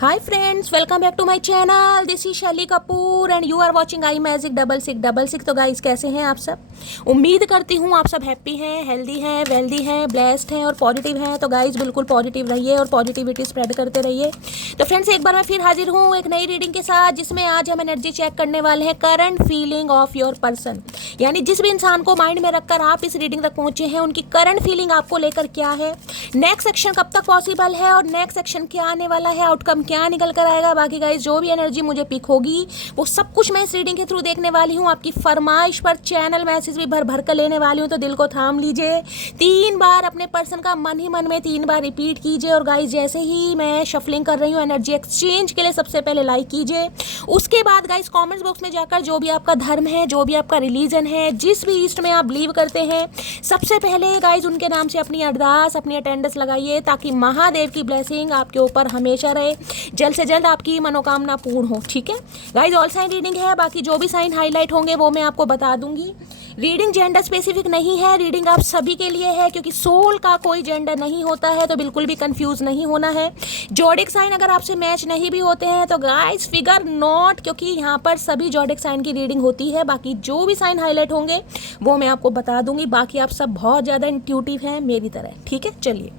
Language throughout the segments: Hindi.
Hi friends, welcome back to my channel. This is Shaily Kapoor and you are watching I magic 666। तो गाइस, कैसे हैं आप सब? उम्मीद करती हूँ आप सब हैप्पी हैं, हेल्दी हैं, वेल्दी हैं, ब्लेस्ड हैं और पॉजिटिव हैं। तो गाइस, बिल्कुल पॉजिटिव रहिए और पॉजिटिविटी स्प्रेड करते रहिए। तो फ्रेंड्स, एक बार मैं फिर हाजिर हूँ एक नई रीडिंग के साथ, जिसमें आज हम एनर्जी चेक करने वाले हैं current feeling of your person. यानी जिस भी इंसान को माइंड में रखकर आप इस रीडिंग तक पहुंचे हैं, उनकी करंट फीलिंग आपको लेकर क्या है, नेक्स्ट सेक्शन कब तक पॉसिबल है और नेक्स्ट सेक्शन क्या आने वाला है, आउटकम क्या निकल कर आएगा। बाकी गाइस, जो भी एनर्जी मुझे पिक होगी वो सब कुछ मैं इस रीडिंग के थ्रू देखने वाली हूँ। आपकी फरमाइश पर चैनल मैसेज भी भर भर कर लेने वाली हूँ, तो दिल को थाम लीजिए। 3 बार अपने पर्सन का मन ही मन में 3 बार रिपीट कीजिए। और गाइस, जैसे ही मैं शफलिंग कर रही हूँ, एनर्जी एक्सचेंज के लिए सबसे पहले लाइक कीजिए। उसके बाद गाइस, कॉमेंट्स बॉक्स में जाकर जो भी आपका धर्म है, जो भी आपका रिलीजन है, जिस भी ईस्ट में आप बिलीव करते हैं, सबसे पहले गाइस उनके नाम से अपनी अरदास, अपनी अटेंडेंस लगाइए, ताकि महादेव की ब्लेसिंग आपके ऊपर हमेशा रहे, जल्द से जल्द आपकी मनोकामना पूर्ण हो। ठीक है गाइस, ऑल साइन रीडिंग है। बाकी जो भी साइन हाईलाइट होंगे वो मैं आपको बता दूंगी। रीडिंग जेंडर स्पेसिफिक नहीं है, रीडिंग आप सभी के लिए है, क्योंकि सोल का कोई जेंडर नहीं होता है, तो बिल्कुल भी कंफ्यूज नहीं होना है। जोडिक साइन अगर आपसे मैच नहीं भी होते हैं तो गाइस फिगर नॉट, क्योंकि यहाँ पर सभी जोडिक साइन की रीडिंग होती है। बाकी जो भी साइन हाईलाइट होंगे वो मैं आपको बता दूंगी। बाकी आप सब बहुत ज़्यादा इंट्यूटिव हैं मेरी तरह। ठीक है, चलिए।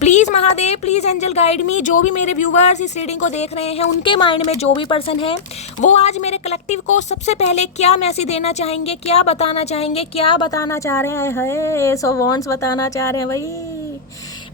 Please Mahadev, please angel guide me. जो भी मेरे व्यूवर्स इस रीडिंग को देख रहे हैं, उनके माइंड में जो भी पर्सन है, वो आज मेरे कलेक्टिव को सबसे पहले क्या मैसेज देना चाहेंगे, क्या बताना चाहेंगे, क्या बताना चाह रहे हैं। है सो वॉन्ट्स बताना चाह रहे हैं भाई।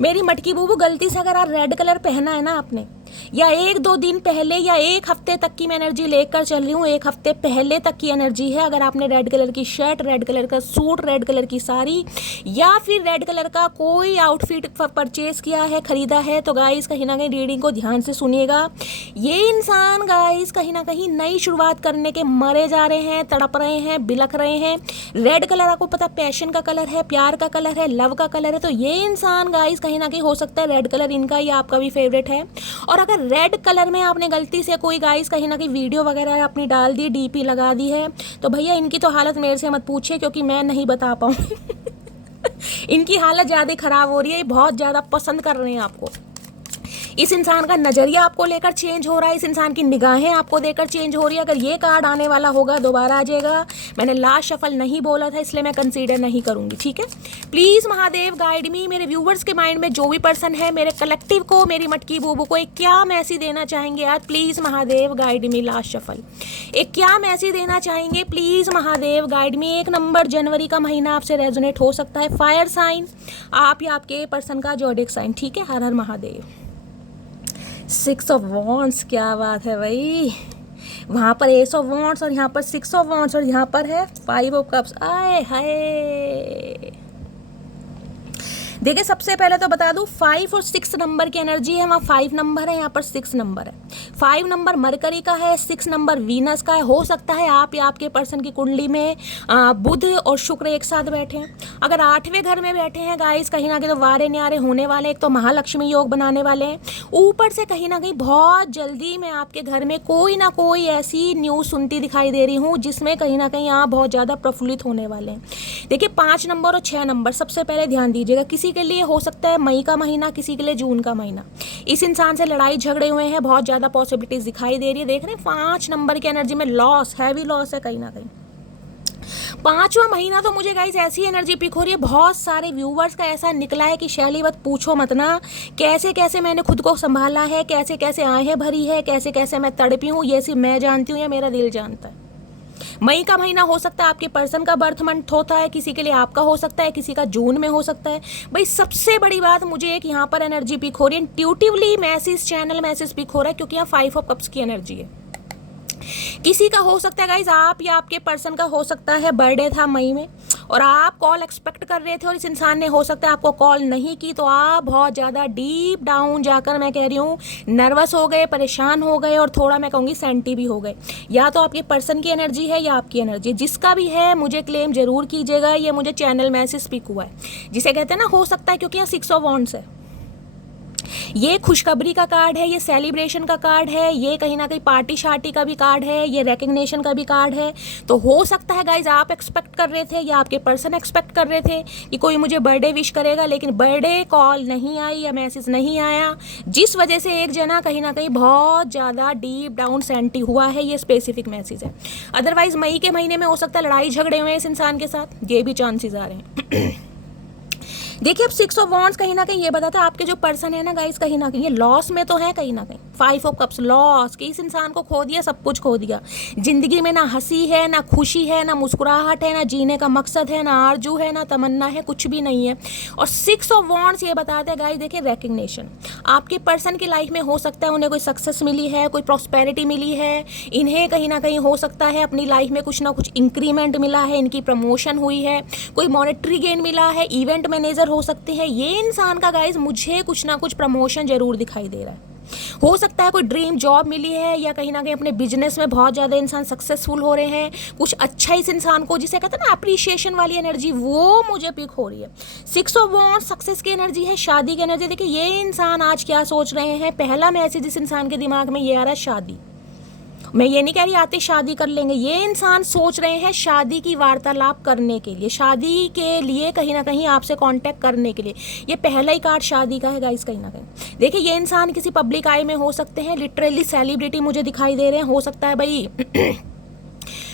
मेरी मटकी बूबू, गलती से अगर आप रेड कलर पहना है ना आपने, या 1-2 दिन पहले या 1 हफ्ते तक की मैं एनर्जी लेकर चल रही हूँ, 1 हफ्ते पहले तक की एनर्जी है। अगर आपने रेड कलर की शर्ट, रेड कलर का सूट, रेड कलर की साड़ी या फिर रेड कलर का कोई आउटफिट परचेज किया है, खरीदा है, तो गाइस कहीं ना कहीं रीडिंग को ध्यान से सुनिएगा। ये इंसान गाइस कहीं ना कहीं नई शुरुआत करने के मरे जा रहे हैं, तड़प रहे हैं, बिलख रहे हैं। रेड कलर आपको पता पैशन का कलर है, प्यार का कलर है, लव का कलर है। तो ये इंसान गाइस कहीं ना कहीं हो सकता है रेड कलर इनका या आपका भी फेवरेट है। और अगर रेड कलर में आपने गलती से कोई गाइस कहीं ना कहीं वीडियो वगैरह अपनी डाल दी, डीपी लगा दी है, तो भैया इनकी तो हालत मेरे से मत पूछिए, क्योंकि मैं नहीं बता पाऊँ। इनकी हालत ज़्यादा खराब हो रही है, बहुत ज़्यादा पसंद कर रहे हैं आपको। इस इंसान का नज़रिया आपको लेकर चेंज हो रहा है, इस इंसान की निगाहें आपको देकर चेंज हो रही है। अगर ये कार्ड आने वाला होगा दोबारा आ जाएगा। मैंने लास्ट शफल नहीं बोला था, इसलिए मैं कंसीडर नहीं करूँगी। ठीक है, प्लीज़ महादेव गाइड मी। मेरे व्यूवर्स के माइंड में जो भी पर्सन है, मेरे कलेक्टिव को, मेरी मटकी बूबू को एक क्या मैसेज देना चाहेंगे आज? Please Mahadev guide me. Last shuffle एक क्या मैसेज देना चाहेंगे? Please Mahadev guide me. 1 number, जनवरी का महीना आपसे रेजोनेट हो सकता है। फायर साइन आप या आपके पर्सन का जोडिक साइन। ठीक है, हर हर महादेव। 6 ऑफ वॉन्ड्स, क्या बात है भाई। वहाँ पर एस ऑफ वॉन्ड्स और यहाँ पर 6 ऑफ वॉन्ड्स और यहाँ पर है 5 ऑफ कप्स। आए हाय। देखिए, सबसे पहले तो बता दूं, 5 और 6 नंबर की एनर्जी है। वहाँ 5 नंबर है, यहाँ पर 6 नंबर है। 5 नंबर मरकरी का है, 6 नंबर वीनस का है। हो सकता है आप या आपके पर्सन की कुंडली में बुध और शुक्र एक साथ बैठे हैं। अगर 8वें घर में बैठे हैं गाइस, कहीं ना कहीं तो वारे न्यारे होने वाले, एक तो महालक्ष्मी योग बनाने वाले हैं। ऊपर से कहीं ना कहीं बहुत जल्दी मैं आपके घर में कोई ना कोई ऐसी न्यूज़ सुनती दिखाई दे रही हूँ, जिसमें कहीं ना कहीं आप बहुत ज़्यादा प्रफुल्लित होने वाले हैं। देखिए, 5 नंबर और 6 नंबर सबसे पहले ध्यान दीजिएगा। किसी के लिए हो सकता है मई का महीना, किसी के लिए जून का महीना। इस इंसान से लड़ाई झगड़े हुए हैं, बहुत ज़्यादा पॉसिबिलिटीज दिखाई दे रही है। देख रहे हैं 5 नंबर की एनर्जी में लॉस, हैवी लॉस है कहीं ना कहीं। 5वां महीना तो मुझे गाइस ऐसी एनर्जी पिक हो रही है। बहुत सारे व्यूवर्स का ऐसा निकला है कि शैली मत पूछो मत ना, कैसे कैसे मैंने खुद को संभाला है, कैसे कैसे आहें भरी है, कैसे कैसे मैं तड़पी हूँ, ये सिर्फ मैं जानती हूँ या मेरा दिल जानता है। मई का महीना हो सकता है आपके पर्सन का बर्थ मंथ होता है, किसी के लिए आपका हो सकता है, किसी का जून में हो सकता है। भाई सबसे बड़ी बात मुझे एक यहाँ पर एनर्जी पिक हो रही है, intuitively message, channel message pick हो रहा है, क्योंकि यहाँ 5 ऑफ कप्स की एनर्जी है। किसी का हो सकता है गाइज, आप या आपके पर्सन का हो सकता है बर्थडे था मई में और आप कॉल एक्सपेक्ट कर रहे थे और इस इंसान ने हो सकता है आपको कॉल नहीं की, तो आप बहुत ज़्यादा डीप डाउन जाकर, मैं कह रही हूँ, नर्वस हो गए, परेशान हो गए और थोड़ा मैं कहूँगी सेंटी भी हो गए। या तो आपके पर्सन की एनर्जी है या आपकी एनर्जी, जिसका भी है मुझे क्लेम जरूर कीजिएगा। ये मुझे चैनल मैसेज पिक हुआ है, जिसे कहते हैं ना हो सकता है, क्योंकि यहाँ 6 ऑफ वॉन्ड्स है। ये खुशखबरी का कार्ड है, ये सेलिब्रेशन का कार्ड है, ये कहीं ना कहीं पार्टी शार्टी का भी कार्ड है, ये रिकग्निशन का भी कार्ड है। तो हो सकता है गाइज आप एक्सपेक्ट कर रहे थे या आपके पर्सन एक्सपेक्ट कर रहे थे कि कोई मुझे बर्थडे विश करेगा, लेकिन बर्थडे कॉल नहीं आई या मैसेज नहीं आया, जिस वजह से एक जना कहीं ना कहीं बहुत ज़्यादा डीप डाउन सेंटी हुआ है। ये स्पेसिफिक मैसेज है। अदरवाइज मई के महीने में हो सकता है लड़ाई झगड़े हुए इस इंसान के साथ, ये भी चांसेस आ रहे हैं। देखिए अब 6 ऑफ वॉन्ड्स कहीं ना कहीं ये बताता है आपके जो पर्सन है ना गाइस, कहीं ना कहीं ये लॉस में तो है, कहीं ना कहीं 5 ऑफ कप्स लॉस, कि इस इंसान को खो दिया, सब कुछ खो दिया। जिंदगी में ना हंसी है, ना खुशी है, ना मुस्कुराहट है, ना जीने का मकसद है, ना आरजू है, ना तमन्ना है, कुछ भी नहीं है। और 6 ऑफ वॉन्ड्स ये बताते हैं गाइस, देखिए रिकग्निशन आपके पर्सन की लाइफ में हो सकता है उन्हें कोई सक्सेस मिली है, कोई प्रॉस्पेरिटी मिली है, इन्हें कहीं ना कहीं हो सकता है अपनी लाइफ में कुछ ना कुछ इंक्रीमेंट मिला है, इनकी प्रमोशन हुई है, कोई मॉनेटरी गेन मिला है, इवेंट मैनेजर हो सकते हैं ये इंसान का गाइस, मुझे कुछ ना कुछ प्रमोशन जरूर दिखाई दे रहा है। हो सकता है कोई ड्रीम जॉब मिली है, या कहीं ना कहीं अपने बिजनेस में बहुत ज़्यादा इंसान सक्सेसफुल हो रहे हैं, कुछ अच्छा इस इंसान को, जिसे कहते हैं ना अप्रिशिएशन वाली एनर्जी, वो मुझे पिक हो रही है। 6 ऑफ वॉन्ड्स सक्सेस की एनर्जी है, शादी की एनर्जी। देखिए ये इंसान आज क्या सोच रहे हैं, पहला मैसेज इस इंसान के दिमाग में ये आ रहा है, शादी। मैं ये नहीं कह रही आते शादी कर लेंगे, ये इंसान सोच रहे हैं शादी की वार्तालाप करने के लिए, शादी के लिए कहीं ना कहीं आपसे कांटेक्ट करने के लिए। ये पहला ही कार्ड शादी का है गाइस, कहीं ना कहीं। देखिए ये इंसान किसी पब्लिक आई में हो सकते हैं, लिटरली सेलिब्रिटी मुझे दिखाई दे रहे हैं, हो सकता है भाई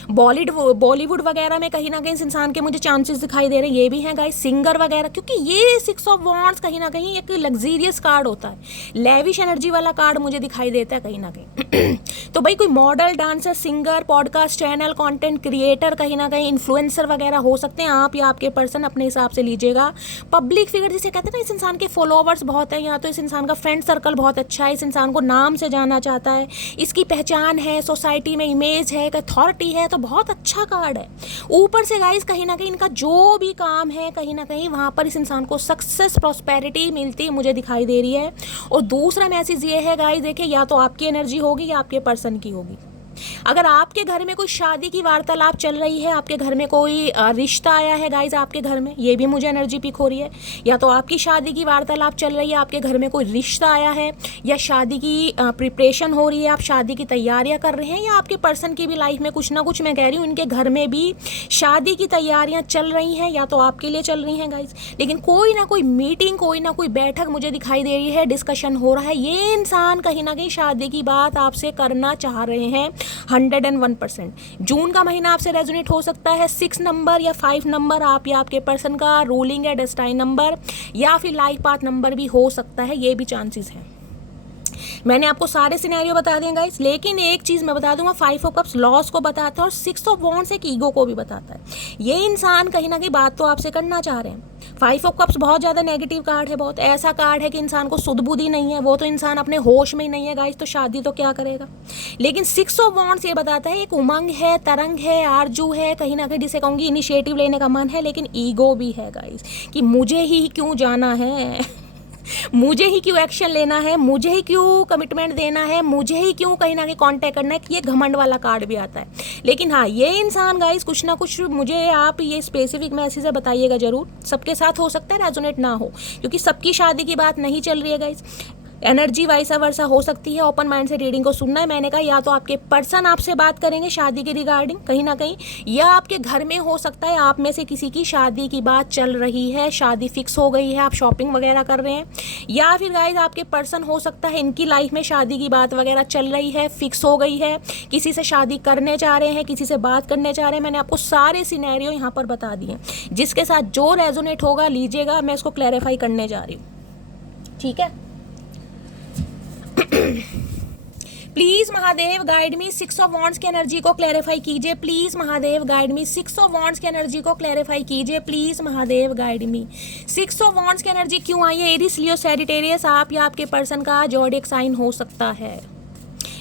बॉलीवुड वगैरह में कहीं ना कहीं इस इंसान के मुझे चांसेस दिखाई दे रहे हैं, ये भी हैं गाइस, सिंगर वगैरह, क्योंकि ये 6 ऑफ वॉन्ड्स कहीं ना कहीं एक लग्जीरियस कार्ड होता है, लेविश एनर्जी वाला कार्ड मुझे दिखाई देता है कहीं ना कहीं। तो भाई कोई model, dancer, singer, podcast channel, content creator, कहीं ना कहीं इन्फ्लुएंसर वगैरह हो सकते हैं, आप या आपके पर्सन अपने हिसाब से लीजिएगा। पब्लिक फिगर जिसे कहते हैं ना, इस इंसान के फॉलोअर्स बहुत हैं, या तो इस इंसान का फ्रेंड सर्कल बहुत अच्छा है, इस इंसान को नाम से जाना चाहता है, इसकी पहचान है, सोसाइटी में इमेज है, एक अथॉरिटी है, तो बहुत अच्छा कार्ड है। ऊपर से गाइस कहीं ना कहीं इनका जो भी काम है, कहीं ना कहीं वहां पर इस इंसान को सक्सेस, प्रॉस्पेरिटी मिलती मुझे दिखाई दे रही है। और दूसरा मैसेज ये है गाइस, देखिए या तो आपकी एनर्जी होगी या आपके पर्सन की होगी। अगर आपके घर में कोई शादी की वार्तालाप चल रही है, आपके घर में कोई रिश्ता आया है गाइज आपके घर में, ये भी मुझे एनर्जी पिक हो रही है। या तो आपकी शादी की वार्तालाप चल रही है, आपके घर में कोई रिश्ता आया है, या शादी की प्रिपरेशन हो रही है, आप शादी की तैयारियां कर रहे हैं, या आपके पर्सन की भी लाइफ में कुछ ना कुछ, मैं कह रही हूँ इनके घर में भी शादी की तैयारियां चल रही हैं, या तो आपके लिए चल रही हैं गाइज। लेकिन कोई ना कोई मीटिंग, कोई ना कोई बैठक मुझे दिखाई दे रही है, डिस्कशन हो रहा है। ये इंसान कहीं ना कहीं शादी की बात आपसे करना चाह रहे हैं 101%। जून का महीना आपसे रेजोनेट हो सकता है। 6 नंबर या 5 नंबर आप या आपके पर्सन का रूलिंग या डेस्टाइन नंबर या फिर लाइफ पाथ नंबर भी हो सकता है, ये भी चांसेस हैं। मैंने आपको सारे सिनेरियो बता दिए गाइस, लेकिन एक चीज़ मैं बता दूंगा, 5 ऑफ कप्स लॉस को बताता है और 6 ऑफ वॉन्ड्स एक ईगो को भी बताता है। ये इंसान कहीं ना कहीं बात तो आपसे करना चाह रहे हैं। 5 ऑफ कप्स बहुत ज़्यादा नेगेटिव कार्ड है, बहुत ऐसा कार्ड है कि इंसान को सुध बुद्धि नहीं है, वो तो इंसान अपने होश में ही नहीं है गाइस, तो शादी तो क्या करेगा। लेकिन 6 ऑफ वॉन्ड्स ये बताता है एक उमंग है, तरंग है, आरजू है, कहीं ना कहीं जिसे कहूँगी इनिशिएटिव लेने का मन है, लेकिन ईगो भी है गाइस कि मुझे ही क्यों जाना है मुझे ही क्यों एक्शन लेना है, मुझे ही क्यों कमिटमेंट देना है, मुझे ही क्यों कहीं ना कहीं कांटेक्ट करना है, कि ये घमंड वाला कार्ड भी आता है। लेकिन हाँ, ये इंसान गाइस कुछ ना कुछ, मुझे आप ये स्पेसिफिक मैसेज बताइएगा जरूर, सबके साथ हो सकता है रेजोनेट ना हो, क्योंकि सबकी शादी की बात नहीं चल रही है गाइस, एनर्जी वाइसा वर्सा हो सकती है। ओपन माइंड से रीडिंग को सुनना है। मैंने कहा या तो आपके पर्सन आपसे बात करेंगे शादी के रिगार्डिंग कहीं ना कहीं, या आपके घर में हो सकता है आप में से किसी की शादी की बात चल रही है, शादी फिक्स हो गई है, आप शॉपिंग वगैरह कर रहे हैं, या फिर गाइस आपके पर्सन हो सकता है इनकी लाइफ में शादी की बात वगैरह चल रही है, फिक्स हो गई है, किसी से शादी करने चाह रहे हैं, किसी से बात करने चाह रहे हैं। मैंने आपको सारे सिनेरियो यहाँ पर बता दिए, जिसके साथ जो रेजोनेट होगा लीजिएगा, मैं इसको क्लैरिफाई करने जा रही हूँ, ठीक है। Please Mahadev guide me, 6 of wands की एनर्जी को क्लैरिफाई कीजिए। Please Mahadev guide me, 6 of wands की एनर्जी को क्लैरिफाई कीजिए। Please Mahadev guide me, 6 of wands की एनर्जी क्यों आई है। एरिस, लियो, सैजिटेरियस, आप या आपके पर्सन का ज़ोडिएक साइन हो सकता है।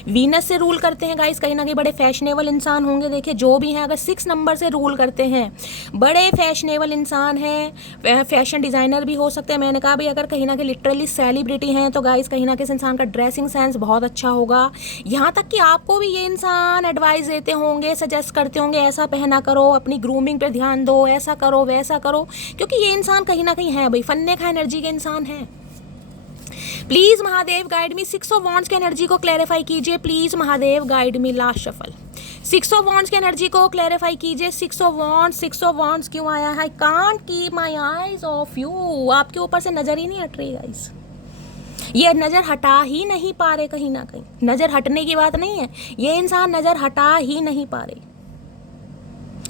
वीनस से रूल करते हैं गाइस, कहीं ना कहीं बड़े फैशनेबल इंसान होंगे। देखिए जो भी हैं, अगर 6 नंबर से रूल करते हैं, बड़े फैशनेबल इंसान हैं, फैशन डिज़ाइनर भी हो सकते हैं। मैंने कहा भाई अगर कहीं ना कहीं लिटरली सेलिब्रिटी हैं तो गाइस कहीं ना कहीं इंसान का ड्रेसिंग सेंस बहुत अच्छा होगा। यहाँ तक कि आपको भी ये इंसान एडवाइस देते होंगे, सजेस्ट करते होंगे, ऐसा पहना करो, अपनी ग्रूमिंग पर ध्यान दो, ऐसा करो वैसा करो, क्योंकि ये इंसान कहीं ना कहीं है भाई फन्ने का एनर्जी के इंसान है। Please Mahadev guide me, 6 of wands की एनर्जी को क्लैरिफाई कीजिए please Mahadev guide me. Last shuffle 6 of wands की एनर्जी को क्लैरिफाई कीजिए। 6 ऑफ वॉन्ड्स क्यों आया है? I can't keep my eyes of you, आपके ऊपर से नजर ही नहीं हट रही गाइस, ये नज़र हटा ही नहीं पा रहे, कहीं ना कहीं नज़र हटने की बात नहीं है, ये इंसान नज़र हटा ही नहीं पा रहे।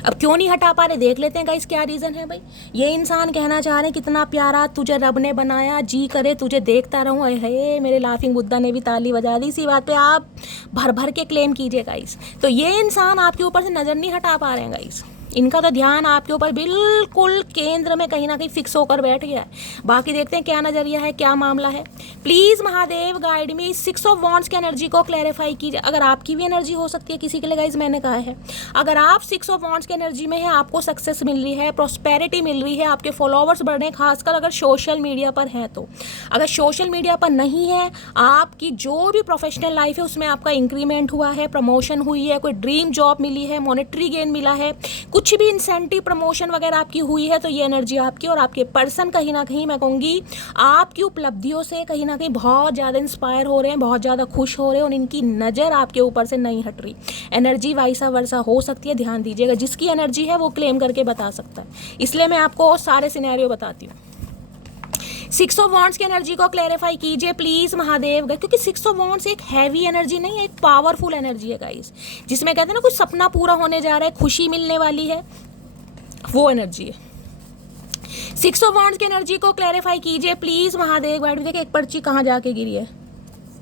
अब क्यों नहीं हटा पा रहे देख लेते हैं गाइस, क्या रीज़न है भाई। ये इंसान कहना चाह रहे हैं कितना प्यारा तुझे रब ने बनाया, जी करे तुझे देखता रहूं। अरे मेरे लाफिंग बुद्धा ने भी ताली बजा दी, इसी बात पे आप भर भर के क्लेम कीजिए गाइस। तो ये इंसान आपके ऊपर से नज़र नहीं हटा पा रहे हैं गाइस, इनका तो ध्यान आपके ऊपर बिल्कुल केंद्र में कहीं ना कहीं फिक्स होकर बैठ गया है। बाकी देखते हैं क्या नज़रिया है, क्या मामला है। Please Mahadev guide me, 6 of wands की एनर्जी को क्लैरिफाई कीजिए। अगर आपकी भी एनर्जी हो सकती है किसी के लिए गाइज, मैंने कहा है अगर आप 6 ऑफ वॉन्ड्स की एनर्जी में है, आपको सक्सेस मिल रही है, प्रॉस्पेरिटी मिल रही है, आपके फॉलोअर्स बढ़ रहे हैं, खासकर अगर सोशल मीडिया पर हैं तो। अगर सोशल मीडिया पर नहीं है, आपकी जो भी प्रोफेशनल लाइफ है उसमें आपका इंक्रीमेंट हुआ है, प्रमोशन हुई है, कोई ड्रीम जॉब मिली है, मॉनेटरी गेन मिला है, कुछ भी इंसेंटिव प्रमोशन वगैरह आपकी हुई है, तो ये एनर्जी आपकी और आपके पर्सन कहीं ना कहीं मैं कहूँगी आपकी उपलब्धियों से कहीं ना कहीं बहुत ज़्यादा इंस्पायर हो रहे हैं, बहुत ज़्यादा खुश हो रहे हैं और इनकी नज़र आपके ऊपर से नहीं हट रही। एनर्जी वाइसा वर्सा हो सकती है, ध्यान दीजिएगा। जिसकी एनर्जी है वो क्लेम करके बता सकता है, इसलिए मैं आपको सारे सिनेरियो बताती हूँ। 6 ऑफ वॉन्ड्स की एनर्जी को क्लैरिफाई कीजिए प्लीज महादेव, क्योंकि 6 ऑफ वॉन्ड्स एक हैवी एनर्जी नहीं है, एक पावरफुल एनर्जी है गाइस, जिसमें कहते हैं ना कुछ सपना पूरा होने जा रहा है, खुशी मिलने वाली है, वो एनर्जी है। 6 ऑफ वॉन्ड्स की एनर्जी को क्लैरिफाई कीजिए प्लीज महादेव गाइड। देखिए एक पर्ची कहाँ जाके गिरी है,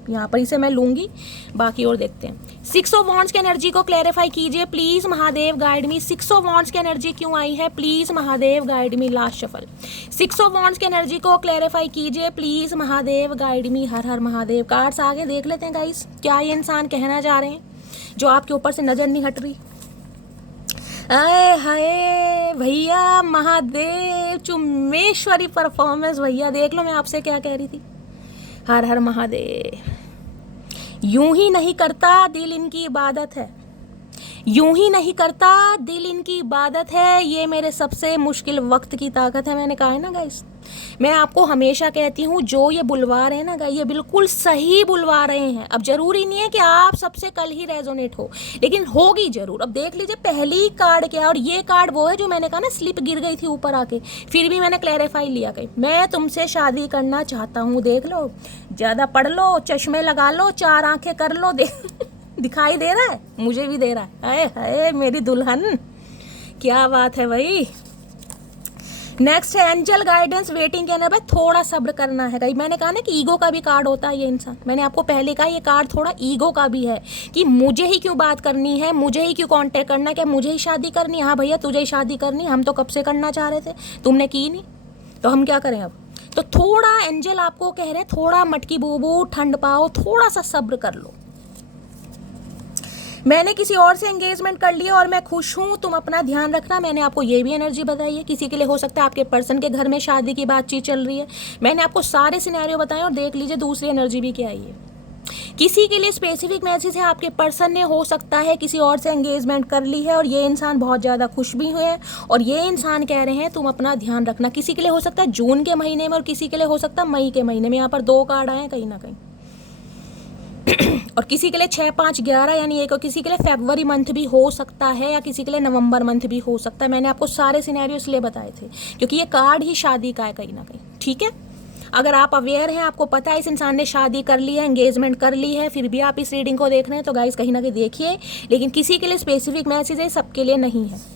यहाँ पर इसे मैं लूंगी, बाकी और देखते हैं। 6 ऑफ वॉन्ड्स की एनर्जी को क्लैरिफाई कीजिए please Mahadev guide me. 6 of wands की एनर्जी क्यों आई है please Mahadev guide me. Last shuffle 6 of wands की एनर्जी को क्लैरिफाई कीजिए please Mahadev guide me. Her her Mahadev. Cards आगे देख लेते हैं गाइस, क्या ये इंसान कहना चाह रहे हैं जो आपके ऊपर से नजर नहीं हट रही। आए हाय भैया महादेव, चुम्मेश्वरी परफॉर्मेंस भैया, देख लो मैं आपसे क्या कह रही थी। हर हर महादेव। यूं ही नहीं करता दिल इनकी इबादत है, यूं ही नहीं करता दिल इनकी इबादत है, ये मेरे सबसे मुश्किल वक्त की ताकत है। मैंने कहा है ना गाइस, मैं आपको हमेशा कहती हूँ जो ये बुलवा रहे हैं ना गाइस, ये बिल्कुल सही बुलवा रहे हैं। अब जरूरी नहीं है कि आप सबसे कल ही रेजोनेट हो, लेकिन होगी जरूर। अब देख लीजिए पहली कार्ड क्या, और ये कार्ड वो है जो मैंने कहा ना स्लिप गिर गई थी ऊपर आके, फिर भी मैंने क्लैरिफाई लिया कि मैं तुमसे शादी करना चाहता हूँ। देख लो, ज़्यादा पढ़ लो, चश्मे लगा लो, 4 आंखें कर लो, दिखाई दे रहा है, मुझे भी दे रहा है। हाय हाय मेरी दुल्हन, क्या बात है भाई। नेक्स्ट है एंजल गाइडेंस वेटिंग कहना। भाई थोड़ा सब्र करना है भाई। मैंने कहा ना कि ईगो का भी कार्ड होता है ये इंसान, मैंने आपको पहले कहा ये कार्ड थोड़ा ईगो का भी है कि मुझे ही क्यों बात करनी है, मुझे ही क्यों कांटेक्ट करना, क्या मुझे ही शादी करनी है। हाँ भैया तुझे ही शादी करनी, हम तो कब से करना चाह रहे थे, तुमने की नहीं, तो हम क्या करें अब। तो थोड़ा एंजल आपको कह रहे हैं थोड़ा मटकी बूबू ठंड पाओ, थोड़ा सा सब्र कर लो। मैंने किसी और से एंगेजमेंट कर लिया और मैं खुश हूँ, तुम अपना ध्यान रखना। मैंने आपको ये भी एनर्जी बताई है, किसी के लिए हो सकता है आपके पर्सन के घर में शादी की बातचीत चल रही है। मैंने आपको सारे सिनेरियो बताए और देख लीजिए दूसरी एनर्जी भी क्या आई है। किसी के लिए स्पेसिफिक मैसेज है, आपके पर्सन ने हो सकता है किसी और से एंगेजमेंट कर ली है और ये इंसान बहुत ज़्यादा खुश भी हुए हैं और ये इंसान कह रहे हैं तुम अपना ध्यान रखना। किसी के लिए हो सकता है जून के महीने में और किसी के लिए हो सकता है मई के महीने में। यहाँ पर 2 कार्ड आए हैं कहीं ना कहीं और किसी के लिए 6, 5, 11 यानी एक, और किसी के लिए फरवरी मंथ भी हो सकता है या किसी के लिए नवंबर मंथ भी हो सकता है। मैंने आपको सारे सिनेरियो इसलिए बताए थे क्योंकि ये कार्ड ही शादी का है कहीं ना कहीं, ठीक है। अगर आप अवेयर हैं, आपको पता है इस इंसान ने शादी कर ली है, एंगेजमेंट कर ली है, फिर भी आप इस रीडिंग को देख रहे हैं, तो गाइस कहीं ना कहीं देखिए। लेकिन किसी के लिए स्पेसिफिक मैसेज है, सबके लिए नहीं है।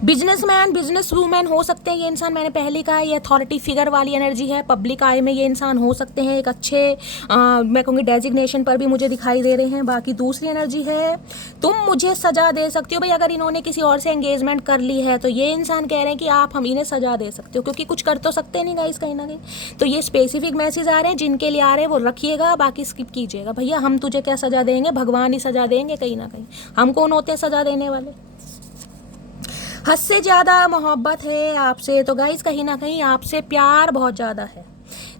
बिजनेसमैन, बिजनेस वूमेन हो सकते हैं ये इंसान, मैंने पहले कहा ये अथॉरिटी फिगर वाली एनर्जी है। पब्लिक आई में ये इंसान हो सकते हैं, एक अच्छे मैं कहूँगी डेजिग्नेशन पर भी मुझे दिखाई दे रहे हैं। बाकी दूसरी एनर्जी है तुम मुझे सजा दे सकती हो। भाई अगर इन्होंने किसी और से एंगेजमेंट कर ली है तो ये इंसान कह रहे हैं कि आप हम इन्हें सजा दे सकते हो, क्योंकि कुछ कर तो सकते नहीं गाइस कहीं ना कहीं। तो ये स्पेसिफिक मैसेज आ रहे हैं, जिनके लिए आ रहे हैं वो रखिएगा, बाकी स्किप कीजिएगा। भैया हम तुझे क्या सजा देंगे, भगवान ही सजा देंगे कहीं ना कहीं, हम कौन होते हैं सजा देने वाले। हद से ज़्यादा मोहब्बत है आपसे, तो गाइस कहीं ना कहीं आपसे प्यार बहुत ज़्यादा है।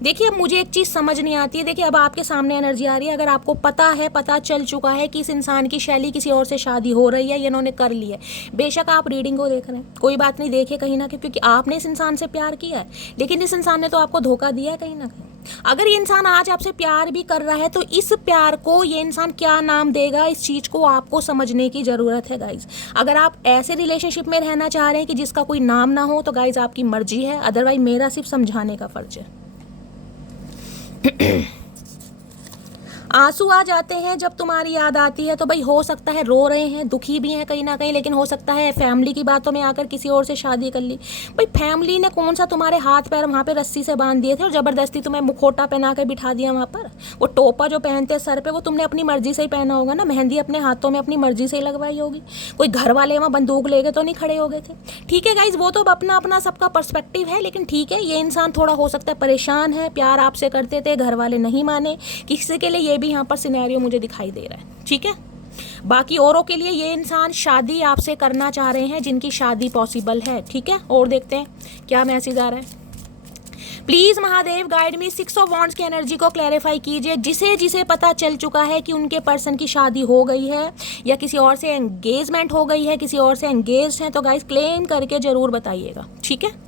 देखिए अब मुझे एक चीज़ समझ नहीं आती है, देखिए अब आपके सामने एनर्जी आ रही है, अगर आपको पता है, पता चल चुका है कि इस इंसान की शैली किसी और से शादी हो रही है, ये इन्होंने कर ली है, बेशक आप रीडिंग को देख रहे हैं, कोई बात नहीं, देखिए कहीं ना कहीं, क्योंकि आपने इस इंसान से प्यार किया है, लेकिन इस इंसान ने तो आपको धोखा दिया है कहीं ना कहीं। अगर ये इंसान आज आपसे प्यार भी कर रहा है तो इस प्यार को ये इंसान क्या नाम देगा, इस चीज़ को आपको समझने की ज़रूरत है गाइज। अगर आप ऐसे रिलेशनशिप में रहना चाह रहे हैं कि जिसका कोई नाम ना हो तो गाइज आपकी मर्जी है, अदरवाइज मेरा सिर्फ समझाने का फ़र्ज है। आंसू आ जाते हैं जब तुम्हारी याद आती है, तो भाई हो सकता है रो रहे हैं, दुखी भी हैं कहीं ना कहीं, लेकिन हो सकता है फैमिली की बातों में आकर किसी और से शादी कर ली। भाई फैमिली ने कौन सा तुम्हारे हाथ पैर वहाँ पे रस्सी से बांध दिए थे और ज़बरदस्ती तुम्हें मुखौटा पहना कर बिठा दिया वहाँ पर। वो टोपा जो पहनते हैं सर पे वो तुमने अपनी मर्जी से ही पहना होगा ना, मेहंदी अपने हाथों में अपनी मर्जी से ही लगवाई होगी, कोई घर वाले वहाँ बंदूक लेके तो नहीं खड़े हो गए थे। ठीक है गाइज, वो तो अपना अपना सबका पर्सपेक्टिव है, लेकिन ठीक है ये इंसान थोड़ा हो सकता है परेशान है, प्यार आपसे करते थे, घर वाले नहीं माने, किसी के लिए ये भी यहाँ पर सिनेरियो मुझे दिखाई दे रहा है। ठीक है, बाकी औरों के लिए ये इंसान शादी आपसे करना चाह रहे हैं जिनकी शादी पॉसिबल है। ठीक है, और देखते हैं क्या मैसेज आ रहा है। Please Mahadev guide me 6 of wands की एनर्जी को क्लैरिफाई कीजिए। जिसे पता चल चुका है कि उनके पर्सन की शादी हो गई है या किसी और से एंगेजमेंट हो गई है, किसी और से एंगेज्ड हैं, तो गाइस क्लेम करके जरूर बताइएगा। ठीक है,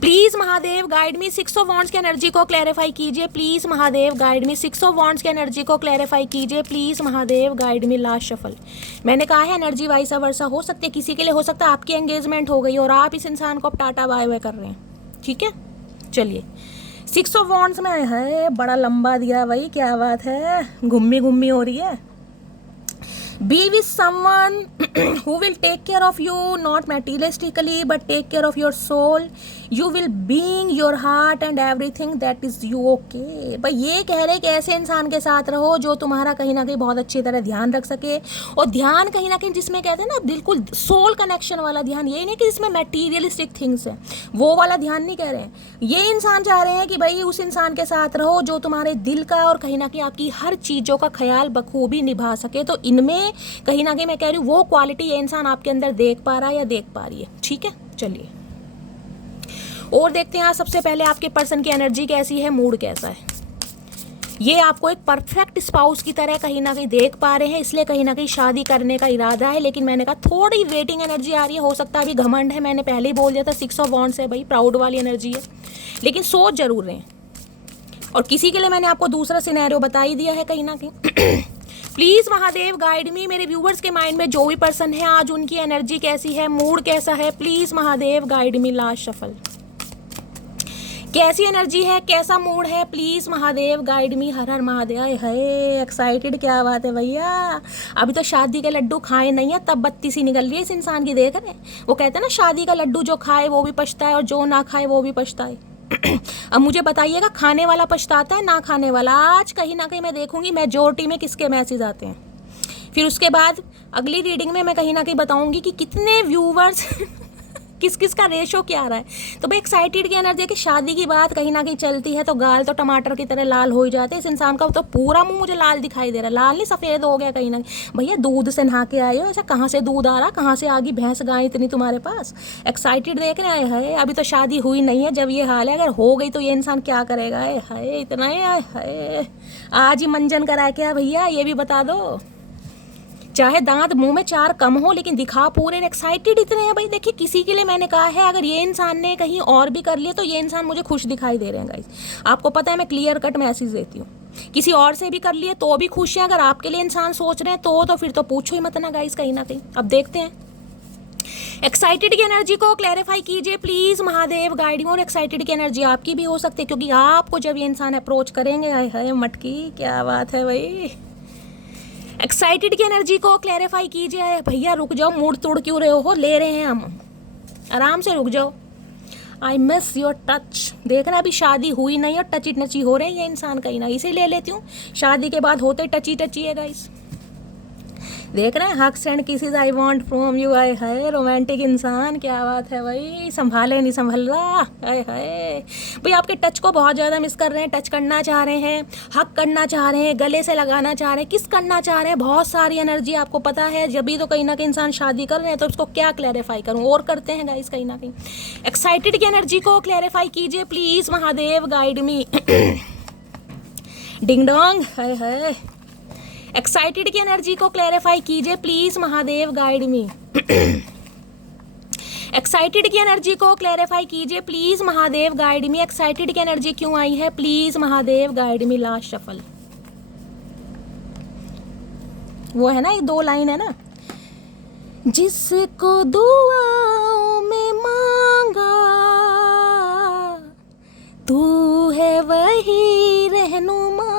please Mahadev guide me 6 of wands की एनर्जी को क्लैरिफाई कीजिए। Please Mahadev guide me 6 of wands की एनर्जी को क्लैरिफाई कीजिए। Please Mahadev guide me last shuffle. मैंने कहा है एनर्जी वाइसा वर्सा हो सकती है, किसी के लिए हो सकता है आपकी एंगेजमेंट हो गई और आप इस इंसान को अब टाटा बाय बाय कर रहे हैं। ठीक है, चलिए 6 ऑफ वॉन्ड्स में है, बड़ा लंबा दिया भाई, क्या बात है, घुम्मी हो रही है। Be with someone who will take care of you, not materialistically, but take care of your soul. You will being your heart and everything that is you okay. भाई ये कह रहे कि ऐसे इंसान के साथ रहो जो तुम्हारा कहीं ना कहीं बहुत अच्छी तरह ध्यान रख सके, और ध्यान कहीं ना कहीं जिसमें कहते हैं ना बिल्कुल सोल कनेक्शन वाला ध्यान, ये नहीं कि जिसमें मटीरियलिस्टिक थिंग्स है, वो वाला ध्यान नहीं कह रहे हैं। ये इंसान चाह रहे हैं कि भाई उस इंसान के साथ रहो जो तुम्हारे दिल का और कहीं ना कहीं आपकी हर चीज़ों का ख्याल बखूबी निभा सके। तो इनमें कहीं ना कहीं मैं कह रही हूँ वो क्वालिटी ये इंसान आपके अंदर देख पा रहा है या देख पा रही है। ठीक है, चलिए और देखते हैं आज सबसे पहले आपके पर्सन की एनर्जी कैसी है, मूड कैसा है। ये आपको एक परफेक्ट स्पाउस की तरह कहीं ना कहीं देख पा रहे हैं, इसलिए कहीं ना कहीं शादी करने का इरादा है, लेकिन मैंने कहा थोड़ी वेटिंग एनर्जी आ रही है, हो सकता है अभी घमंड है, मैंने पहले ही बोल दिया था 6 ऑफ वॉन्ड्स है भाई, प्राउड वाली एनर्जी है, लेकिन सोच जरूर रहे हैं। और किसी के लिए मैंने आपको दूसरा सिनेरियो बता ही दिया है कहीं ना कहीं। प्लीज महादेव गाइड मी, मेरे व्यूवर्स के माइंड में जो भी पर्सन है आज उनकी एनर्जी कैसी है, मूड कैसा है। Please Mahadev guide me last shuffle. कैसी एनर्जी है, कैसा मूड है, प्लीज महादेव गाइड मी। हर हर महादेव। है एक्साइटेड, क्या बात है भैया, अभी तो शादी के लड्डू खाए नहीं है तब बत्ती सी निकल रही है इस इंसान की, देख रहे हैं। वो कहते हैं ना शादी का लड्डू जो खाए वो भी पछताए और जो ना खाए वो भी पछताए। अब मुझे बताइएगा खाने वाला पछताता है ना खाने वाला। आज कहीं ना कहीं मैं देखूंगी मेजोरिटी में किसके मैसेज आते हैं, फिर उसके बाद अगली रीडिंग में मैं कहीं ना कहीं बताऊंगी कि कितने व्यूवर्स किस किस का रेशो क्या आ रहा है। तो भाई एक्साइटेड की एनर्जी कि शादी की बात कहीं ना कहीं चलती है तो गाल तो टमाटर की तरह लाल हो ही जाते हैं। इस इंसान का तो पूरा मुंह मुझे लाल दिखाई दे रहा है, लाल नहीं सफ़ेद हो गया कहीं ना कहीं। भैया दूध से नहा के आए हो, ऐसा कहाँ से दूध आ रहा, कहाँ से आ गई भैंस गाय इतनी तुम्हारे पास। एक्साइटेड देख रहे हैं, अभी तो शादी हुई नहीं है, जब ये हाल है, अगर हो गई तो ये इंसान क्या करेगा। है इतना है, आज ही मंजन करा क्या भैया, ये भी बता दो। चाहे दांत मुंह में 4 कम हो लेकिन दिखा पूरे एक्साइटेड इतने हैं भाई। देखिए किसी के लिए मैंने कहा है अगर ये इंसान ने कहीं और भी कर लिया तो ये इंसान मुझे खुश दिखाई दे रहे हैं गाइस। आपको पता है मैं क्लियर कट मैसेज देती हूँ, किसी और से भी कर लिए तो भी खुश हैं। अगर आपके लिए इंसान सोच रहे हैं तो फिर तो पूछो ही मत ना गाइस कहीं ना कहीं। अब देखते हैं एक्साइटेड की एनर्जी को क्लैरिफाई कीजिए प्लीज महादेव गाइड। और एक्साइटेड की एनर्जी आपकी भी हो सकती है क्योंकि आपको जब ये इंसान अप्रोच करेंगे, हाय मटकी क्या बात है भाई। एक्साइटेड की एनर्जी को क्लैरिफाई कीजिए। भैया रुक जाओ, मूड तोड़ क्यों रहे हो, ले रहे हैं हम, आराम से रुक जाओ। I miss your touch. देखना अभी शादी हुई नहीं और टची टची हो रहे हैं ये इंसान कहीं ना, इसे ले लेती हूँ। शादी के बाद होते टची टची है गाइस। देख रहे हैं hugs and kisses I want from you. आए हाय रोमांटिक इंसान, क्या बात है भाई, संभाले नहीं संभल रहा। आए हाय भाई आपके टच को बहुत ज़्यादा मिस कर रहे हैं, टच करना चाह रहे हैं, हक करना चाह रहे हैं, गले से लगाना चाह रहे हैं, किस करना चाह रहे हैं, बहुत सारी एनर्जी आपको पता है। जब भी तो कहीं ना कहीं इंसान शादी कर रहे हैं तो उसको क्या क्लैरिफाई करूँ, और करते हैं गाइस कहीं ना कहीं। एक्साइटेड की एनर्जी को क्लैरिफाई कीजिए please Mahadev guide me. Ding dong. Hi hi excited की एनर्जी को क्लैरिफाई कीजिए please Mahadev guide me. Excited की एनर्जी को क्लैरिफाई कीजिए please Mahadev, guide me. Excited की एनर्जी क्यों आई है, please Mahadev guide me. Last shuffle, वो है ना, ये 2 लाइन है ना, जिसको दुआओं में मांगा तू है वही रहनुमा,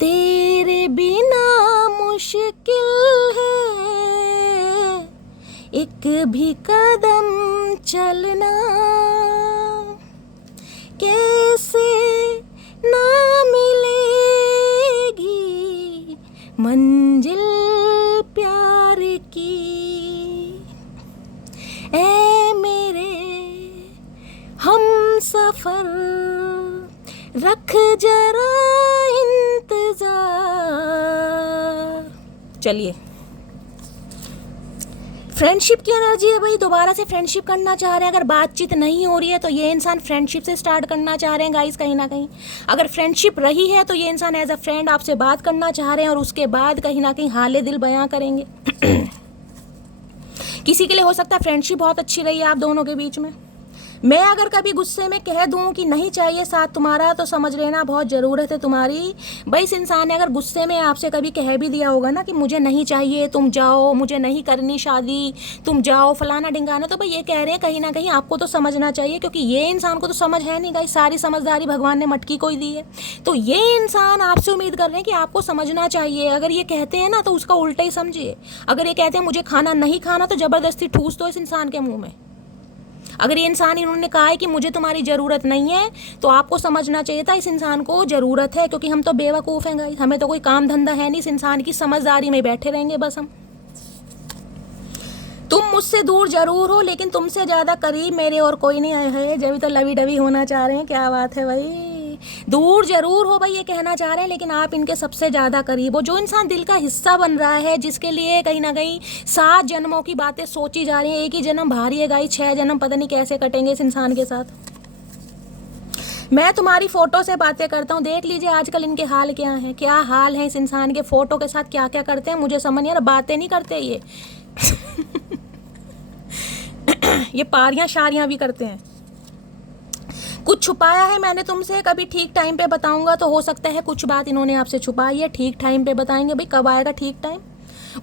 तेरे बिना मुश्किल है एक भी कदम चलना, कैसे ना मिलेगी मंजिल प्यार की, ऐ मेरे हम सफर रख जरा इंतजार। चलिए, फ्रेंडशिप की एनर्जी है भाई, दोबारा से फ्रेंडशिप करना चाह रहे हैं। अगर बातचीत नहीं हो रही है तो ये इंसान फ्रेंडशिप से स्टार्ट करना चाह रहे हैं गाइस, कहीं ना कहीं। अगर फ्रेंडशिप रही है तो ये इंसान एज अ फ्रेंड आपसे बात करना चाह रहे हैं और उसके बाद कहीं ना कहीं हाले दिल बयां करेंगे। किसी के लिए हो सकता है फ्रेंडशिप बहुत अच्छी रही है आप दोनों के बीच में। मैं अगर कभी गुस्से में कह दूं कि नहीं चाहिए साथ तुम्हारा, तो समझ लेना बहुत ज़रूरत है तुम्हारी। भाई, इस इंसान ने अगर गुस्से में आपसे कभी कह भी दिया होगा ना कि मुझे नहीं चाहिए, तुम जाओ, मुझे नहीं करनी शादी, तुम जाओ, फलाना ढिंगाना, तो भाई ये कह रहे हैं कहीं ना कहीं आपको तो समझना चाहिए, क्योंकि ये इंसान को तो समझ है नहीं गाइस, सारी समझदारी भगवान ने मटकी को ही दी है। तो ये इंसान आपसे उम्मीद कर रहे हैं कि आपको समझना चाहिए। अगर ये कहते हैं ना तो उसका उल्टा ही समझिए। अगर ये कहते हैं मुझे खाना नहीं खाना, तो ज़बरदस्ती ठूस दो इस इंसान के मुँह में। अगर ये इंसान, इन्होंने कहा है कि मुझे तुम्हारी ज़रूरत नहीं है, तो आपको समझना चाहिए था इस इंसान को ज़रूरत है, क्योंकि हम तो बेवकूफ़ हैं गाइस, हमें तो कोई काम धंधा है नहीं, इस इंसान की समझदारी में बैठे रहेंगे बस हम। तुम मुझसे दूर जरूर हो, लेकिन तुमसे ज़्यादा करीब मेरे और कोई नहीं आया है। जब भी तो लवी डवी होना चाह रहे हैं, क्या बात है भाई। दूर जरूर हो भाई, ये कहना चाह रहे हैं, लेकिन आप इनके सबसे ज़्यादा करीब हो। जो इंसान दिल का हिस्सा बन रहा है, जिसके लिए कहीं ना कहीं 7 जन्मों की बातें सोची जा रही हैं, एक ही जन्म भारी है गाइस, 6 जन्म पता नहीं कैसे कटेंगे इस इंसान के साथ। मैं तुम्हारी फ़ोटो से बातें करता हूँ, देख लीजिए आजकल इनके हाल क्या हैं, क्या हाल है इस इंसान के। फ़ोटो के साथ क्या क्या करते हैं मुझे समझ नहीं आ रहा। बातें नहीं करते ये ये पारियां शारियां भी करते हैं। कुछ छुपाया है मैंने तुमसे, कभी ठीक टाइम पे बताऊंगा। तो हो सकता है कुछ बात इन्होंने आपसे छुपाई है, ठीक टाइम पे बताएंगे। भाई कब आएगा ठीक टाइम?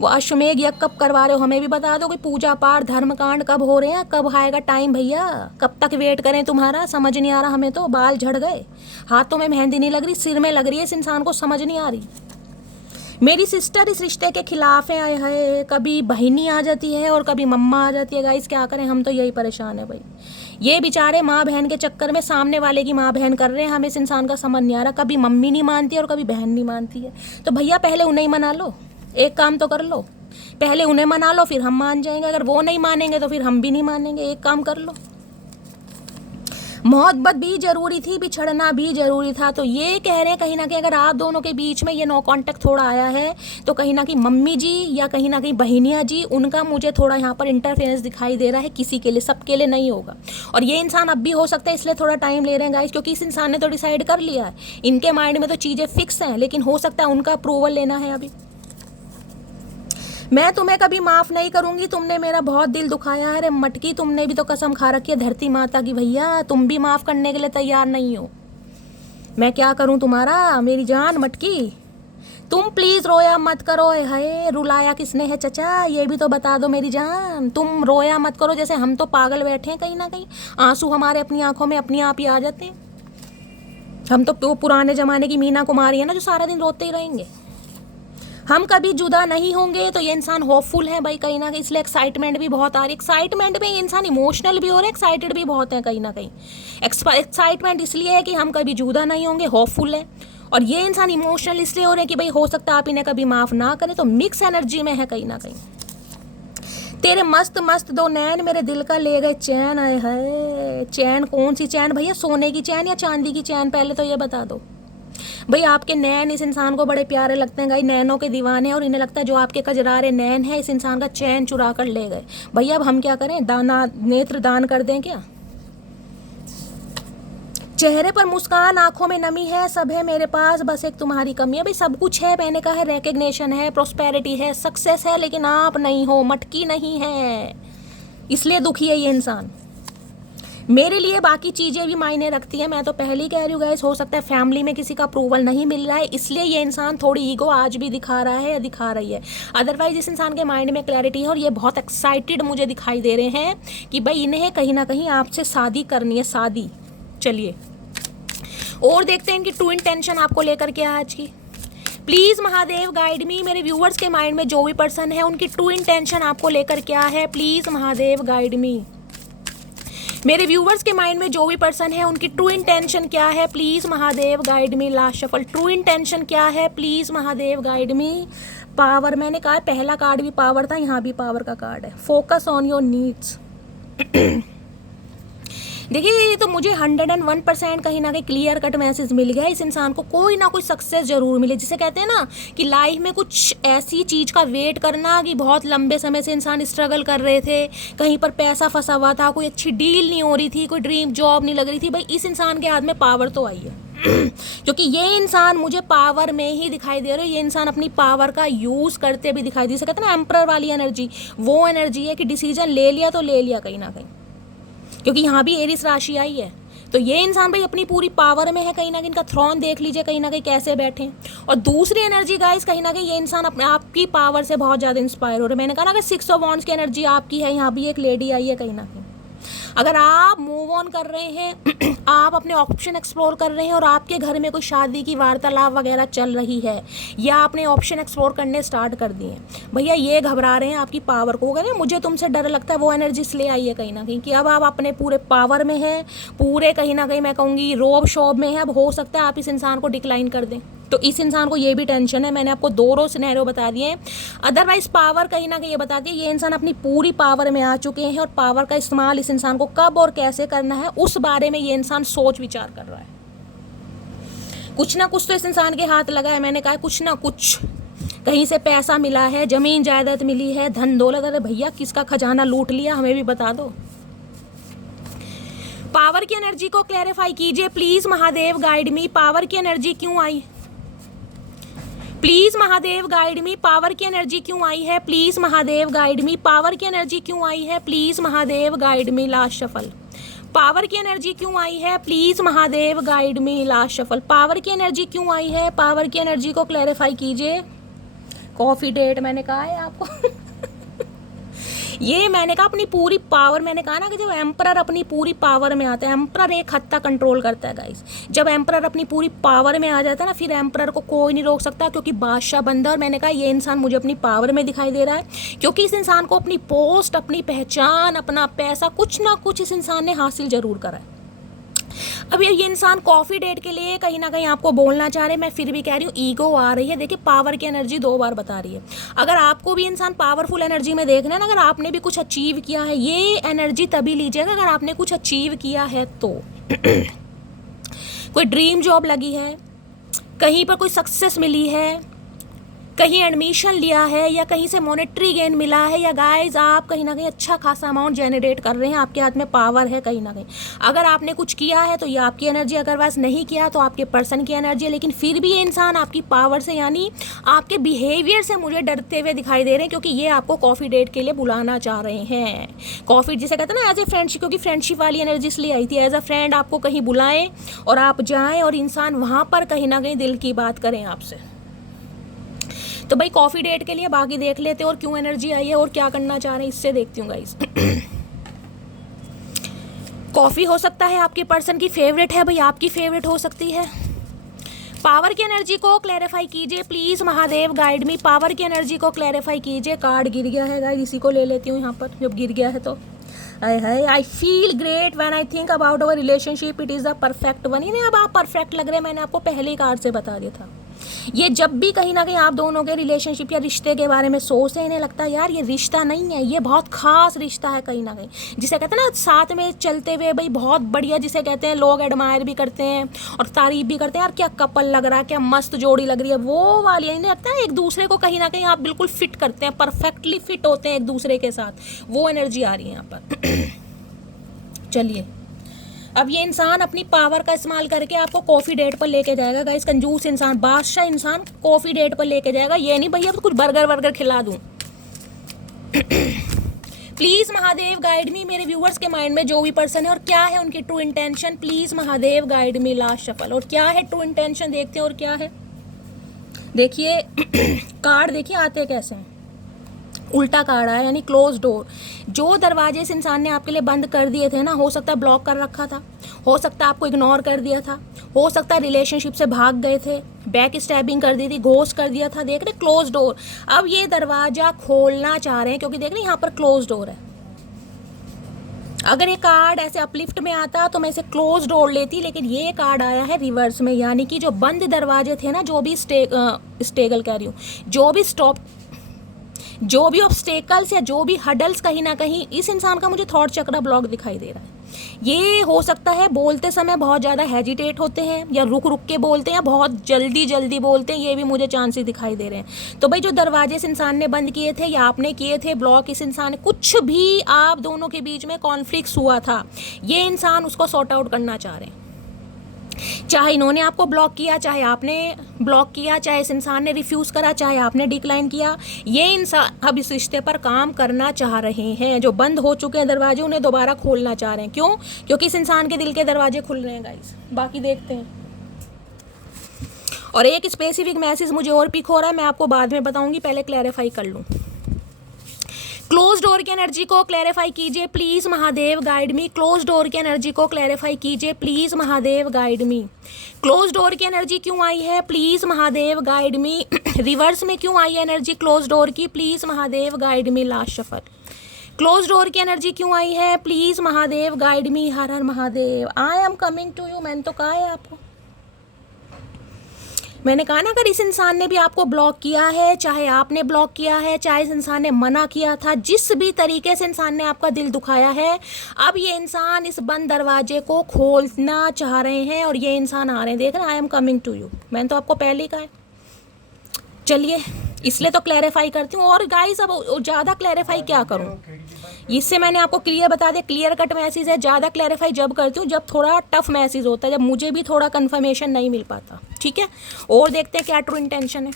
वो अश्वमेघ यज्ञ कब करवा रहे हो हमें भी बता दो। कोई पूजा पाठ धर्मकांड कब हो रहे हैं, कब आएगा टाइम भैया? कब तक वेट करें तुम्हारा? समझ नहीं आ रहा हमें तो। बाल झड़ गए, हाथों में मेहंदी नहीं लग रही, सिर में लग रही है, इस इंसान को समझ नहीं आ रही। मेरी सिस्टर इस रिश्ते के खिलाफ है, आए है। कभी बहनी आ जाती है और कभी मम्मा आ जाती है। गाइस क्या करें, हम तो यही परेशान है भाई। ये बेचारे माँ बहन के चक्कर में सामने वाले की माँ बहन कर रहे हैं। हमें इस इंसान का समझ नहीं आ रहा, कभी मम्मी नहीं मानती और कभी बहन नहीं मानती है। तो भैया पहले उन्हें ही मना लो, एक काम तो कर लो, पहले उन्हें मना लो फिर हम मान जाएंगे। अगर वो नहीं मानेंगे तो फिर हम भी नहीं मानेंगे, एक काम कर लो। मोहब्बत भी जरूरी थी, बिछड़ना भी जरूरी था। तो ये कह रहे हैं कहीं ना कहीं अगर आप दोनों के बीच में ये नो कांटेक्ट थोड़ा आया है, तो कहीं ना कहीं मम्मी जी या कहीं ना कहीं बहनिया जी, उनका मुझे थोड़ा यहाँ पर इंटरफेरेंस दिखाई दे रहा है। किसी के लिए, सबके लिए नहीं होगा। और ये इंसान अब भी हो सकता है, इसलिए थोड़ा टाइम ले रहे हैं गाइस, क्योंकि इस इंसान ने तो डिसाइड कर लिया है। इनके माइंड में तो चीज़ें फिक्स हैं, लेकिन हो सकता है उनका अप्रूवल लेना है अभी। मैं तुम्हें कभी माफ़ नहीं करूंगी, तुमने मेरा बहुत दिल दुखाया है। अरे मटकी, तुमने भी तो कसम खा रखी है धरती माता की भैया, तुम भी माफ़ करने के लिए तैयार नहीं हो। मैं क्या करूं तुम्हारा, मेरी जान मटकी? तुम प्लीज़ रोया मत करो। हाय, रुलाया किसने है चचा, ये भी तो बता दो मेरी जान। तुम रोया मत करो, जैसे हम तो पागल बैठे हैं कहीं ना कहीं। आंसू हमारे अपनी आंखों में अपने आप ही आ जाते हैं। हम तो पुराने ज़माने की मीना कुमारी है ना, जो सारा दिन रोते ही रहेंगे। हम कभी जुदा नहीं होंगे। तो ये इंसान होपफुल है भाई कहीं ना कहीं, इसलिए एक्साइटमेंट भी बहुत आ रही है। एक्साइटमेंट में ये इंसान इमोशनल भी हो रहा है, एक्साइटेड भी बहुत है कहीं ना कहीं। एक्साइटमेंट इसलिए है कि हम कभी जुदा नहीं होंगे, होपफुल है। और ये इंसान इमोशनल इसलिए हो रहे हैं कि भाई हो सकता है आप इन्हें कभी माफ़ ना करें। तो मिक्स एनर्जी में है कहीं ना कहीं। तेरे मस्त मस्त 2 नैन मेरे दिल का ले गए चैन। आए है चैन, कौन सी चैन भैया, सोने की चैन या चांदी की चैन? पहले तो ये बता दो भाई। आपके नैन इस इंसान को बड़े प्यारे लगते हैं गाई, नैनों के दीवाने। और इन्हें लगता है जो आपके कजरारे नैन है, इस इंसान का चैन चुरा कर ले गए। भैया अब हम क्या करें, दाना नेत्र दान कर दें क्या? चेहरे पर मुस्कान, आंखों में नमी है, सब है मेरे पास, बस एक तुम्हारी कमी है। भाई सब कुछ है, मैंने कहा है, रिकग्निशन है, प्रोस्पेरिटी है, सक्सेस है, लेकिन आप नहीं हो, मटकी नहीं है, इसलिए दुखी है ये इंसान। मेरे लिए बाकी चीज़ें भी मायने रखती हैं, मैं तो पहले ही कह रही हूँ गाइस, हो सकता है फैमिली में किसी का अप्रूवल नहीं मिल रहा है, इसलिए ये इंसान थोड़ी ईगो आज भी दिखा रहा है या दिखा रही है। अदरवाइज इस इंसान के माइंड में क्लैरिटी है और ये बहुत एक्साइटेड मुझे दिखाई दे रहे हैं कि भाई इन्हें कहीं ना कहीं आपसे शादी करनी है, शादी। चलिए और देखते हैं इनकी ट्रू इंटेंशन आपको लेकर के आज की। प्लीज़ महादेव गाइड मी, मेरे व्यूअर्स के माइंड में जो भी पर्सन है उनकी ट्रू इंटेंशन आपको लेकर क्या है, प्लीज़ महादेव गाइड मी। मेरे व्यूवर्स के माइंड में जो भी पर्सन है उनकी ट्रू इंटेंशन क्या है, please Mahadev guide me. Last shuffle, true intention क्या है, please Mahadev guide me. Power, मैंने कहा पहला कार्ड भी पावर था, यहाँ भी पावर का कार्ड है। Focus on your needs. देखिए ये तो मुझे 101% कहीं ना कहीं क्लियर कट मैसेज मिल गया। इस इंसान को कोई ना कोई सक्सेस जरूर मिले, जिसे कहते हैं ना कि लाइफ में कुछ ऐसी चीज़ का वेट करना कि बहुत लंबे समय से इंसान स्ट्रगल कर रहे थे, कहीं पर पैसा फंसा हुआ था, कोई अच्छी डील नहीं हो रही थी, कोई ड्रीम जॉब नहीं लग रही थी। भाई इस इंसान के हाथ में पावर तो आई है क्योंकि ये इंसान मुझे पावर में ही दिखाई दे रहा है। ये इंसान अपनी पावर का यूज़ करते भी दिखाई दे, जिसे कहते हैं ना एम्परर वाली एनर्जी, वो एनर्जी है कि डिसीजन ले लिया तो ले लिया कहीं ना कहीं, क्योंकि यहाँ भी एरिस राशि आई है। तो ये इंसान भाई अपनी पूरी पावर में है, कहीं ना कहीं इनका थ्रोन देख लीजिए कहीं ना कहीं कैसे बैठे। और दूसरी एनर्जी गाइस, कहीं ना कहीं ये इंसान अपने आपकी पावर से बहुत ज़्यादा इंस्पायर हो रहे हैं। मैंने कहा ना कि 6 ऑफ वॉन्ड्स की एनर्जी आपकी है, यहाँ भी एक लेडी आई है कहीं ना कहीं। अगर आप मूव ऑन कर रहे हैं आप अपने ऑप्शन एक्सप्लोर कर रहे हैं और आपके घर में कोई शादी की वार्तालाप वगैरह चल रही है या आपने ऑप्शन एक्सप्लोर करने स्टार्ट कर दिए, भैया ये घबरा रहे हैं आपकी पावर को, कहते हैं मुझे तुमसे डर लगता है, वो एनर्जी इसलिए आई है कहीं ना कहीं कि अब आप अपने पूरे पावर में हैं, पूरे कहीं ना कहीं मैं कहूँगी रोब शॉब में है। अब हो सकता है आप इस इंसान को डिक्लाइन कर दें, तो इस इंसान को ये भी टेंशन है। मैंने आपको 2 सिनेरियो बता दिए हैं। अदरवाइज पावर कहीं ना कहीं ये बताती है ये इंसान अपनी पूरी पावर में आ चुके हैं और पावर का इस्तेमाल इस इंसान को कब और कैसे करना है उस बारे में ये इंसान सोच विचार कर रहा है। कुछ ना कुछ तो इस इंसान के हाथ लगा है। मैंने कहा कुछ ना कुछ, कहीं से पैसा मिला है, जमीन जायदाद मिली है, धन दौलत। अरे भैया किसका खजाना लूट लिया हमें भी बता दो। पावर की एनर्जी को क्लैरिफाई कीजिए please Mahadev guide me. Power की एनर्जी क्यों आई, please Mahadev guide me. Power की एनर्जी क्यों आई है, please Mahadev guide me. Power की एनर्जी क्यों आई है, please Mahadev guide me. Last shuffle, power की एनर्जी क्यों आई है, please Mahadev guide me. Last shuffle, power की एनर्जी क्यों आई है, पावर की एनर्जी को क्लैरिफाई कीजिए। कॉफी डेट मैंने कहा है आपको ये मैंने कहा अपनी पूरी पावर, मैंने कहा ना कि जब एम्परर अपनी पूरी पावर में आता है, एम्परर एक हद तक कंट्रोल करता है गाइस। जब एम्परर अपनी पूरी पावर में आ जाता है ना, फिर एम्परर को कोई नहीं रोक सकता, क्योंकि बादशाह बंदा। और मैंने कहा ये इंसान मुझे अपनी पावर में दिखाई दे रहा है, क्योंकि इस इंसान को अपनी पोस्ट, अपनी पहचान, अपना पैसा, कुछ ना कुछ इस इंसान ने हासिल जरूर करा है। अब ये इंसान कॉफी डेट के लिए कहीं ना कहीं आपको बोलना चाह रहे हैं, मैं फिर भी कह रही हूँ ईगो आ रही है। देखिए पावर की एनर्जी 2 बार बता रही है। अगर आपको भी इंसान पावरफुल एनर्जी में देखना है ना, अगर आपने भी कुछ अचीव किया है, ये एनर्जी तभी लीजिएगा अगर आपने कुछ अचीव किया है तो कोई ड्रीम जॉब लगी है, कहीं पर कोई सक्सेस मिली है, कहीं एडमिशन लिया है, या कहीं से मॉनेटरी गेन मिला है, या गाइज आप कहीं ना कहीं अच्छा खासा अमाउंट जनरेट कर रहे हैं, आपके हाथ में पावर है कहीं ना कहीं। अगर आपने कुछ किया है तो ये आपकी एनर्जी, अदरवाइज नहीं किया तो आपके पर्सन की एनर्जी है। लेकिन फिर भी ये इंसान आपकी पावर से, यानी आपके बिहेवियर से मुझे डरते हुए दिखाई दे रहे हैं, क्योंकि ये आपको कॉफ़ी डेट के लिए बुलाना चाह रहे हैं। कॉफ़ी जिसे कहते हैं ना एज ए फ्रेंडशिप, क्योंकि फ्रेंडशिप वाली एनर्जी इसलिए आई थी, एज अ फ्रेंड आपको कहीं बुलाएं और आप जाएँ और इंसान वहाँ पर कहीं ना कहीं दिल की बात करें आपसे। तो भाई कॉफ़ी डेट के लिए बाकी देख लेते और क्यों एनर्जी आई है और क्या करना चाह रहे हैं, इससे देखती हूँ गाइस। कॉफ़ी हो सकता है आपके पर्सन की फेवरेट है, भाई आपकी फेवरेट हो सकती है। पावर की एनर्जी को क्लैरिफाई कीजिए please Mahadev guide me. Power की एनर्जी को क्लैरिफाई कीजिए। कार्ड गिर गया है गाइस, इसी को ले लेती हूँ यहाँ पर जब गिर गया है तो। I feel great when I think about our relationship, it is the perfect one. नहीं, अब आप परफेक्ट लग रहे हैं, मैंने आपको पहले ही कार्ड से बता दिया था। ये जब भी कहीं ना कहीं आप दोनों के रिलेशनशिप या रिश्ते के बारे में सोचते हैं, इन्हें लगता है यार ये रिश्ता नहीं है, ये बहुत खास रिश्ता है कहीं ना कहीं, जिसे कहते हैं ना साथ में चलते हुए भाई बहुत बढ़िया, जिसे कहते हैं लोग एडमायर भी करते हैं और तारीफ भी करते हैं, यार क्या कपल लग रहा है, क्या मस्त जोड़ी लग रही है, वो वाली। इन्हें लगता है एक दूसरे को कहीं ना कहीं आप बिल्कुल फिट करते हैं, परफेक्टली फिट होते हैं एक दूसरे के साथ, वो एनर्जी आ रही है यहाँ पर। चलिए अब ये इंसान अपनी पावर का इस्तेमाल करके आपको कॉफ़ी डेट पर लेके जाएगा गाइस। कंजूस इंसान, बादशाह इंसान कॉफ़ी डेट पर लेके जाएगा। ये नहीं भैया कुछ बर्गर वर्गर खिला दूँ। प्लीज़ महादेव गाइड मी, मेरे व्यूअर्स के माइंड में जो भी पर्सन है और क्या है उनकी true intention. Please Mahadev guide me last shuffle. और क्या है ट्रू इंटेंशन, देखते हैं और क्या है। देखिए कार्ड देखिए आते कैसे हैं। उल्टा कार्ड आया यानी क्लोज डोर। जो दरवाजे इस इंसान ने आपके लिए बंद कर दिए थे ना, हो सकता है ब्लॉक कर रखा था, हो सकता है आपको इग्नोर कर दिया था, हो सकता है रिलेशनशिप से भाग गए थे, बैक स्टैबिंग कर दी थी, घोस्ट कर दिया था। देख रहे क्लोज डोर। अब ये दरवाजा खोलना चाह रहे हैं क्योंकि देख रहे यहाँ पर क्लोज डोर है। अगर ये कार्ड ऐसे अपलिफ्ट में आता तो मैं इसे क्लोज डोर लेती, लेकिन ये कार्ड आया है रिवर्स में, यानी कि जो बंद दरवाजे थे ना, जो भी स्टेगल कह रही हूँ, जो भी ऑब्स्टेकल्स या जो भी हडल्स कहीं ना कहीं इस इंसान का मुझे थॉट चक्र ब्लॉक दिखाई दे रहा है। ये हो सकता है बोलते समय बहुत ज़्यादा हेजिटेट होते हैं, या रुक रुक के बोलते हैं, या बहुत जल्दी जल्दी बोलते हैं। ये भी मुझे चांसेस दिखाई दे रहे हैं। तो भाई जो दरवाजे इस इंसान ने बंद किए थे या आपने किए थे ब्लॉक, इस इंसान ने कुछ भी आप दोनों के बीच में कॉन्फ्लिक्ट हुआ था, ये इंसान उसको सॉर्ट आउट करना चाह रहे हैं। चाहे इन्होंने आपको ब्लॉक किया, चाहे आपने ब्लॉक किया, चाहे इस इंसान ने रिफ्यूज़ करा, चाहे आपने डिक्लाइन किया, ये इंसान अब इस रिश्ते पर काम करना चाह रहे हैं। जो बंद हो चुके हैं दरवाजे उन्हें दोबारा खोलना चाह रहे हैं। क्यों? क्योंकि इस इंसान के दिल के दरवाजे खुल रहे हैं गाइस। बाकी देखते हैं। और एक स्पेसिफिक मैसेज मुझे और पिक हो रहा है, मैं आपको बाद में बताऊंगी, पहले क्लैरिफाई कर लूँ। क्लोज डोर की एनर्जी को क्लैरिफाई कीजिए please Mahadev guide me. Close door की एनर्जी को क्लैरिफाई कीजिए please Mahadev guide me. Close door की एनर्जी क्यों आई है, please Mahadev guide me. Reverse में क्यों आई है एनर्जी क्लोज डोर की, please Mahadev guide me last shuffle. Close door की एनर्जी क्यों आई है, please Mahadev guide me. Her her Mahadev. I am coming to you. मैंने तो कहा है आपको, मैंने कहा ना, अगर इस इंसान ने भी आपको ब्लॉक किया है, चाहे आपने ब्लॉक किया है, चाहे इस इंसान ने मना किया था, जिस भी तरीके से इंसान ने आपका दिल दुखाया है, अब ये इंसान इस बंद दरवाजे को खोलना चाह रहे हैं और ये इंसान आ रहे हैं। देख रहे हैं, I am coming to you. मैंने तो आपको पहले ही कहा है। चलिए इसलिए तो क्लैरिफाई करती हूँ। और गाइस अब ज़्यादा क्लैरिफाई क्या करूँ, इससे मैंने आपको क्लियर बता दिया, क्लियर कट मैसेज है। ज़्यादा क्लैरिफाई जब करती हूँ जब थोड़ा टफ मैसेज होता है, जब मुझे भी थोड़ा कंफर्मेशन नहीं मिल पाता। ठीक है, और देखते हैं क्या ट्रू इंटेंशन है।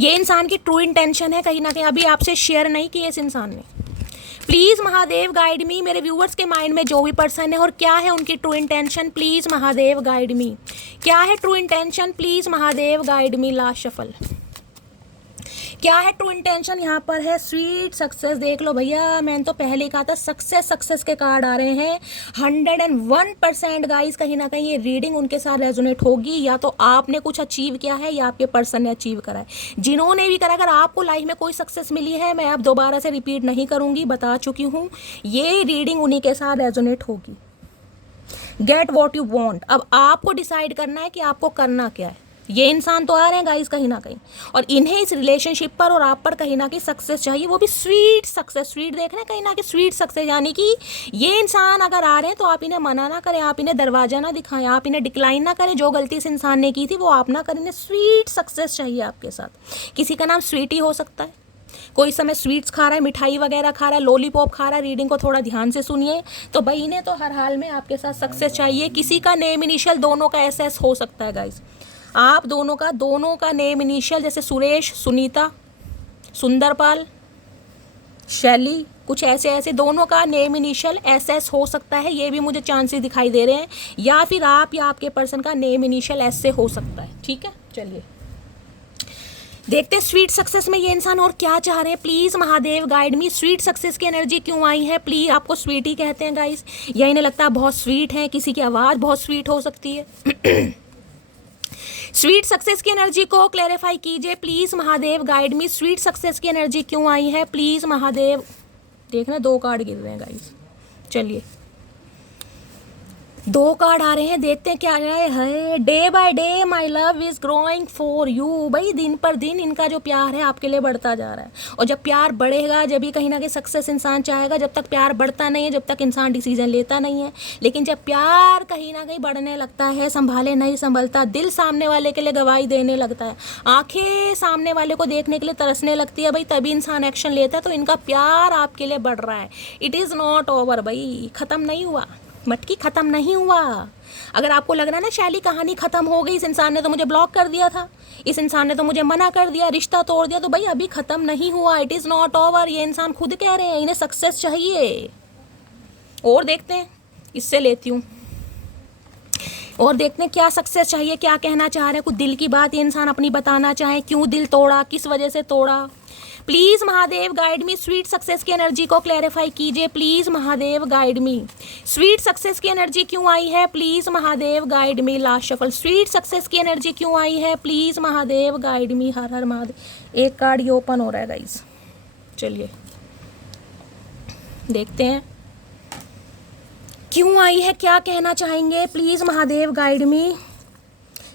ये इंसान की ट्रू इंटेंशन है कहीं ना कहीं अभी आपसे शेयर नहीं की है इस इंसान ने। प्लीज़ महादेव गाइड मी। मेरे व्यूअर्स के माइंड में जो भी पर्सन है और क्या है उनकी true intention, please Mahadev guide मी। क्या है true intention, please Mahadev guide me last shuffle. क्या है ट्रू इंटेंशन, यहाँ पर है स्वीट सक्सेस। देख लो भैया, मैंने तो पहले ही कहा था सक्सेस के कार्ड आ रहे हैं। 101% गाइस कहीं ना कहीं ये रीडिंग उनके साथ रेजोनेट होगी। या तो आपने कुछ अचीव किया है या आपके पर्सन ने अचीव करा है। जिन्होंने भी करा, अगर आपको लाइफ में कोई सक्सेस मिली है, मैं अब दोबारा से रिपीट नहीं करूँगी, बता चुकी हूँ, ये रीडिंग उन्हीं के साथ रेजोनेट होगी। Get what you want. अब आपको डिसाइड करना है कि आपको करना क्या है। ये इंसान तो आ रहे हैं गाइस कहीं ना कहीं, और इन्हें इस रिलेशनशिप पर और आप पर कहीं ना कहीं सक्सेस चाहिए, वो भी स्वीट सक्सेस। स्वीट देख रहे हैं कहीं ना कहीं स्वीट सक्सेस, यानी कि ये इंसान अगर आ रहे हैं तो आप इन्हें मना ना करें, आप इन्हें दरवाजा ना दिखाएं, आप इन्हें डिक्लाइन ना करें। जो गलती इस इंसान ने की थी वो आप ना करें। इन्हें स्वीट सक्सेस चाहिए आपके साथ। किसी का नाम स्वीटी हो सकता है, कोई समय स्वीट्स खा रहा है, मिठाई वगैरह खा रहा है, लॉलीपॉप खा रहा है। रीडिंग को थोड़ा ध्यान से सुनिए। तो भाई इन्हें तो हर हाल में आपके साथ सक्सेस चाहिए। किसी का नेम इनिशियल दोनों का एसएस हो सकता है गाइस। आप दोनों का नेम इनिशियल, जैसे सुरेश, सुनीता, सुंदरपाल, शैली, कुछ ऐसे दोनों का नेम इनिशियल एसएस हो सकता है। ये भी मुझे चांसेस दिखाई दे रहे हैं। या फिर आप या आपके पर्सन का नेम इनिशियल एस से हो सकता है। ठीक है, चलिए देखते हैं स्वीट सक्सेस में ये इंसान और क्या चाह रहे हैं। Please Mahadev guide me. Sweet success की एनर्जी क्यों आई है, प्लीज़। आपको स्वीट ही कहते हैं गाइस, या इन्हें लगता है बहुत स्वीट है, किसी की आवाज़ बहुत स्वीट हो सकती है। स्वीट सक्सेस की एनर्जी को क्लैरिफाई कीजिए please Mahadev guide me. Sweet success की एनर्जी क्यों आई है, प्लीज़ महादेव। देखना 2 कार्ड गिर रहे हैं गाइस। चलिए 2 कार्ड आ रहे हैं, देखते हैं क्या आ रहा है। Day by day my love is growing for you. भाई दिन पर दिन इनका जो प्यार है आपके लिए बढ़ता जा रहा है, और जब प्यार बढ़ेगा जब भी कहीं ना कहीं सक्सेस इंसान चाहेगा। जब तक प्यार बढ़ता नहीं है, जब तक इंसान डिसीजन लेता नहीं है। लेकिन जब प्यार कहीं ना कहीं बढ़ने लगता है, संभाले नहीं संभलता, दिल सामने वाले के लिए गवाही देने लगता है, आंखें सामने वाले को देखने के लिए तरसने लगती है, भाई तभी इंसान एक्शन लेता है। तो इनका प्यार आपके लिए बढ़ रहा है। इट इज़ नॉट ओवर भाई, ख़त्म नहीं हुआ। मटकी ख़त्म नहीं हुआ। अगर आपको लग रहा है ना शैली कहानी ख़त्म हो गई, इस इंसान ने तो मुझे ब्लॉक कर दिया था, इस इंसान ने तो मुझे मना कर दिया, रिश्ता तोड़ दिया, तो भाई अभी ख़त्म नहीं हुआ। It is not over. ये इंसान खुद कह रहे हैं इन्हें सक्सेस चाहिए। और देखते हैं, इससे लेती हूँ और देखते हैं क्या सक्सेस चाहिए, क्या कहना चाह रहे हैं। कुछ दिल की बात ये इंसान अपनी बताना चाहे, क्यों दिल तोड़ा, किस वजह से तोड़ा। Please Mahadev guide me, sweet success की एनर्जी को क्लैरिफाई कीजिए। Please Mahadev guide me, sweet success की एनर्जी क्यों आई है? Please Mahadev guide me. Last shuffle, sweet success की एनर्जी क्यों आई है? Please Mahadev guide me. हर हर महादेव। एक कार्ड ये ओपन हो रहा है गाइस, चलिए देखते हैं क्यों आई है, क्या कहना चाहेंगे। प्लीज़ महादेव गाइड मी।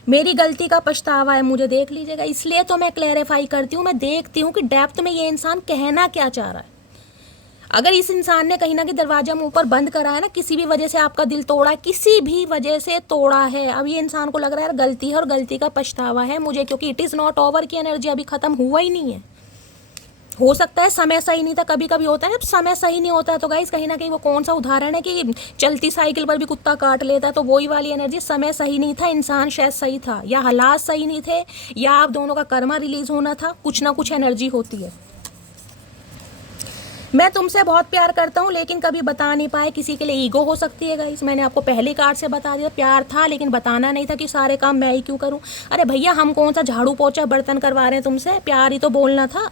मेरी गलती का पछतावा है, मुझे देख लीजिएगा, इसलिए तो मैं क्लैरिफाई करती हूँ। मैं देखती हूँ कि डेप्थ में ये इंसान कहना क्या चाह रहा है। अगर इस इंसान ने कहीं ना कहीं दरवाजा मुंह पर बंद करा है ना, किसी भी वजह से आपका दिल तोड़ा है, किसी भी वजह से तोड़ा है, अब ये इंसान को लग रहा है यार गलती है और गलती का पछतावा है मुझे, क्योंकि इट इज़ नॉट ओवर की एनर्जी अभी ख़त्म हुआ ही नहीं है। हो सकता है समय सही नहीं था, कभी कभी होता है ना समय सही नहीं होता है, तो गाइस कहीं ना कहीं वो कौन सा उदाहरण है कि चलती साइकिल पर भी कुत्ता काट लेता है, तो वही वाली एनर्जी। समय सही नहीं था, इंसान शायद सही था, या हालात सही नहीं थे, या आप दोनों का कर्मा रिलीज होना था, कुछ ना कुछ एनर्जी होती है। मैं तुमसे बहुत प्यार करता हूँ लेकिन कभी बता नहीं पाए, किसी के लिए ईगो हो सकती है गाइस। मैंने आपको पहली कार्ड से बता दिया, प्यार था लेकिन बताना नहीं था कि सारे काम मैं ही क्यों करूँ। अरे भैया हम कौन सा झाड़ू पोछा बर्तन करवा रहे हैं तुमसे, प्यार ही तो बोलना था।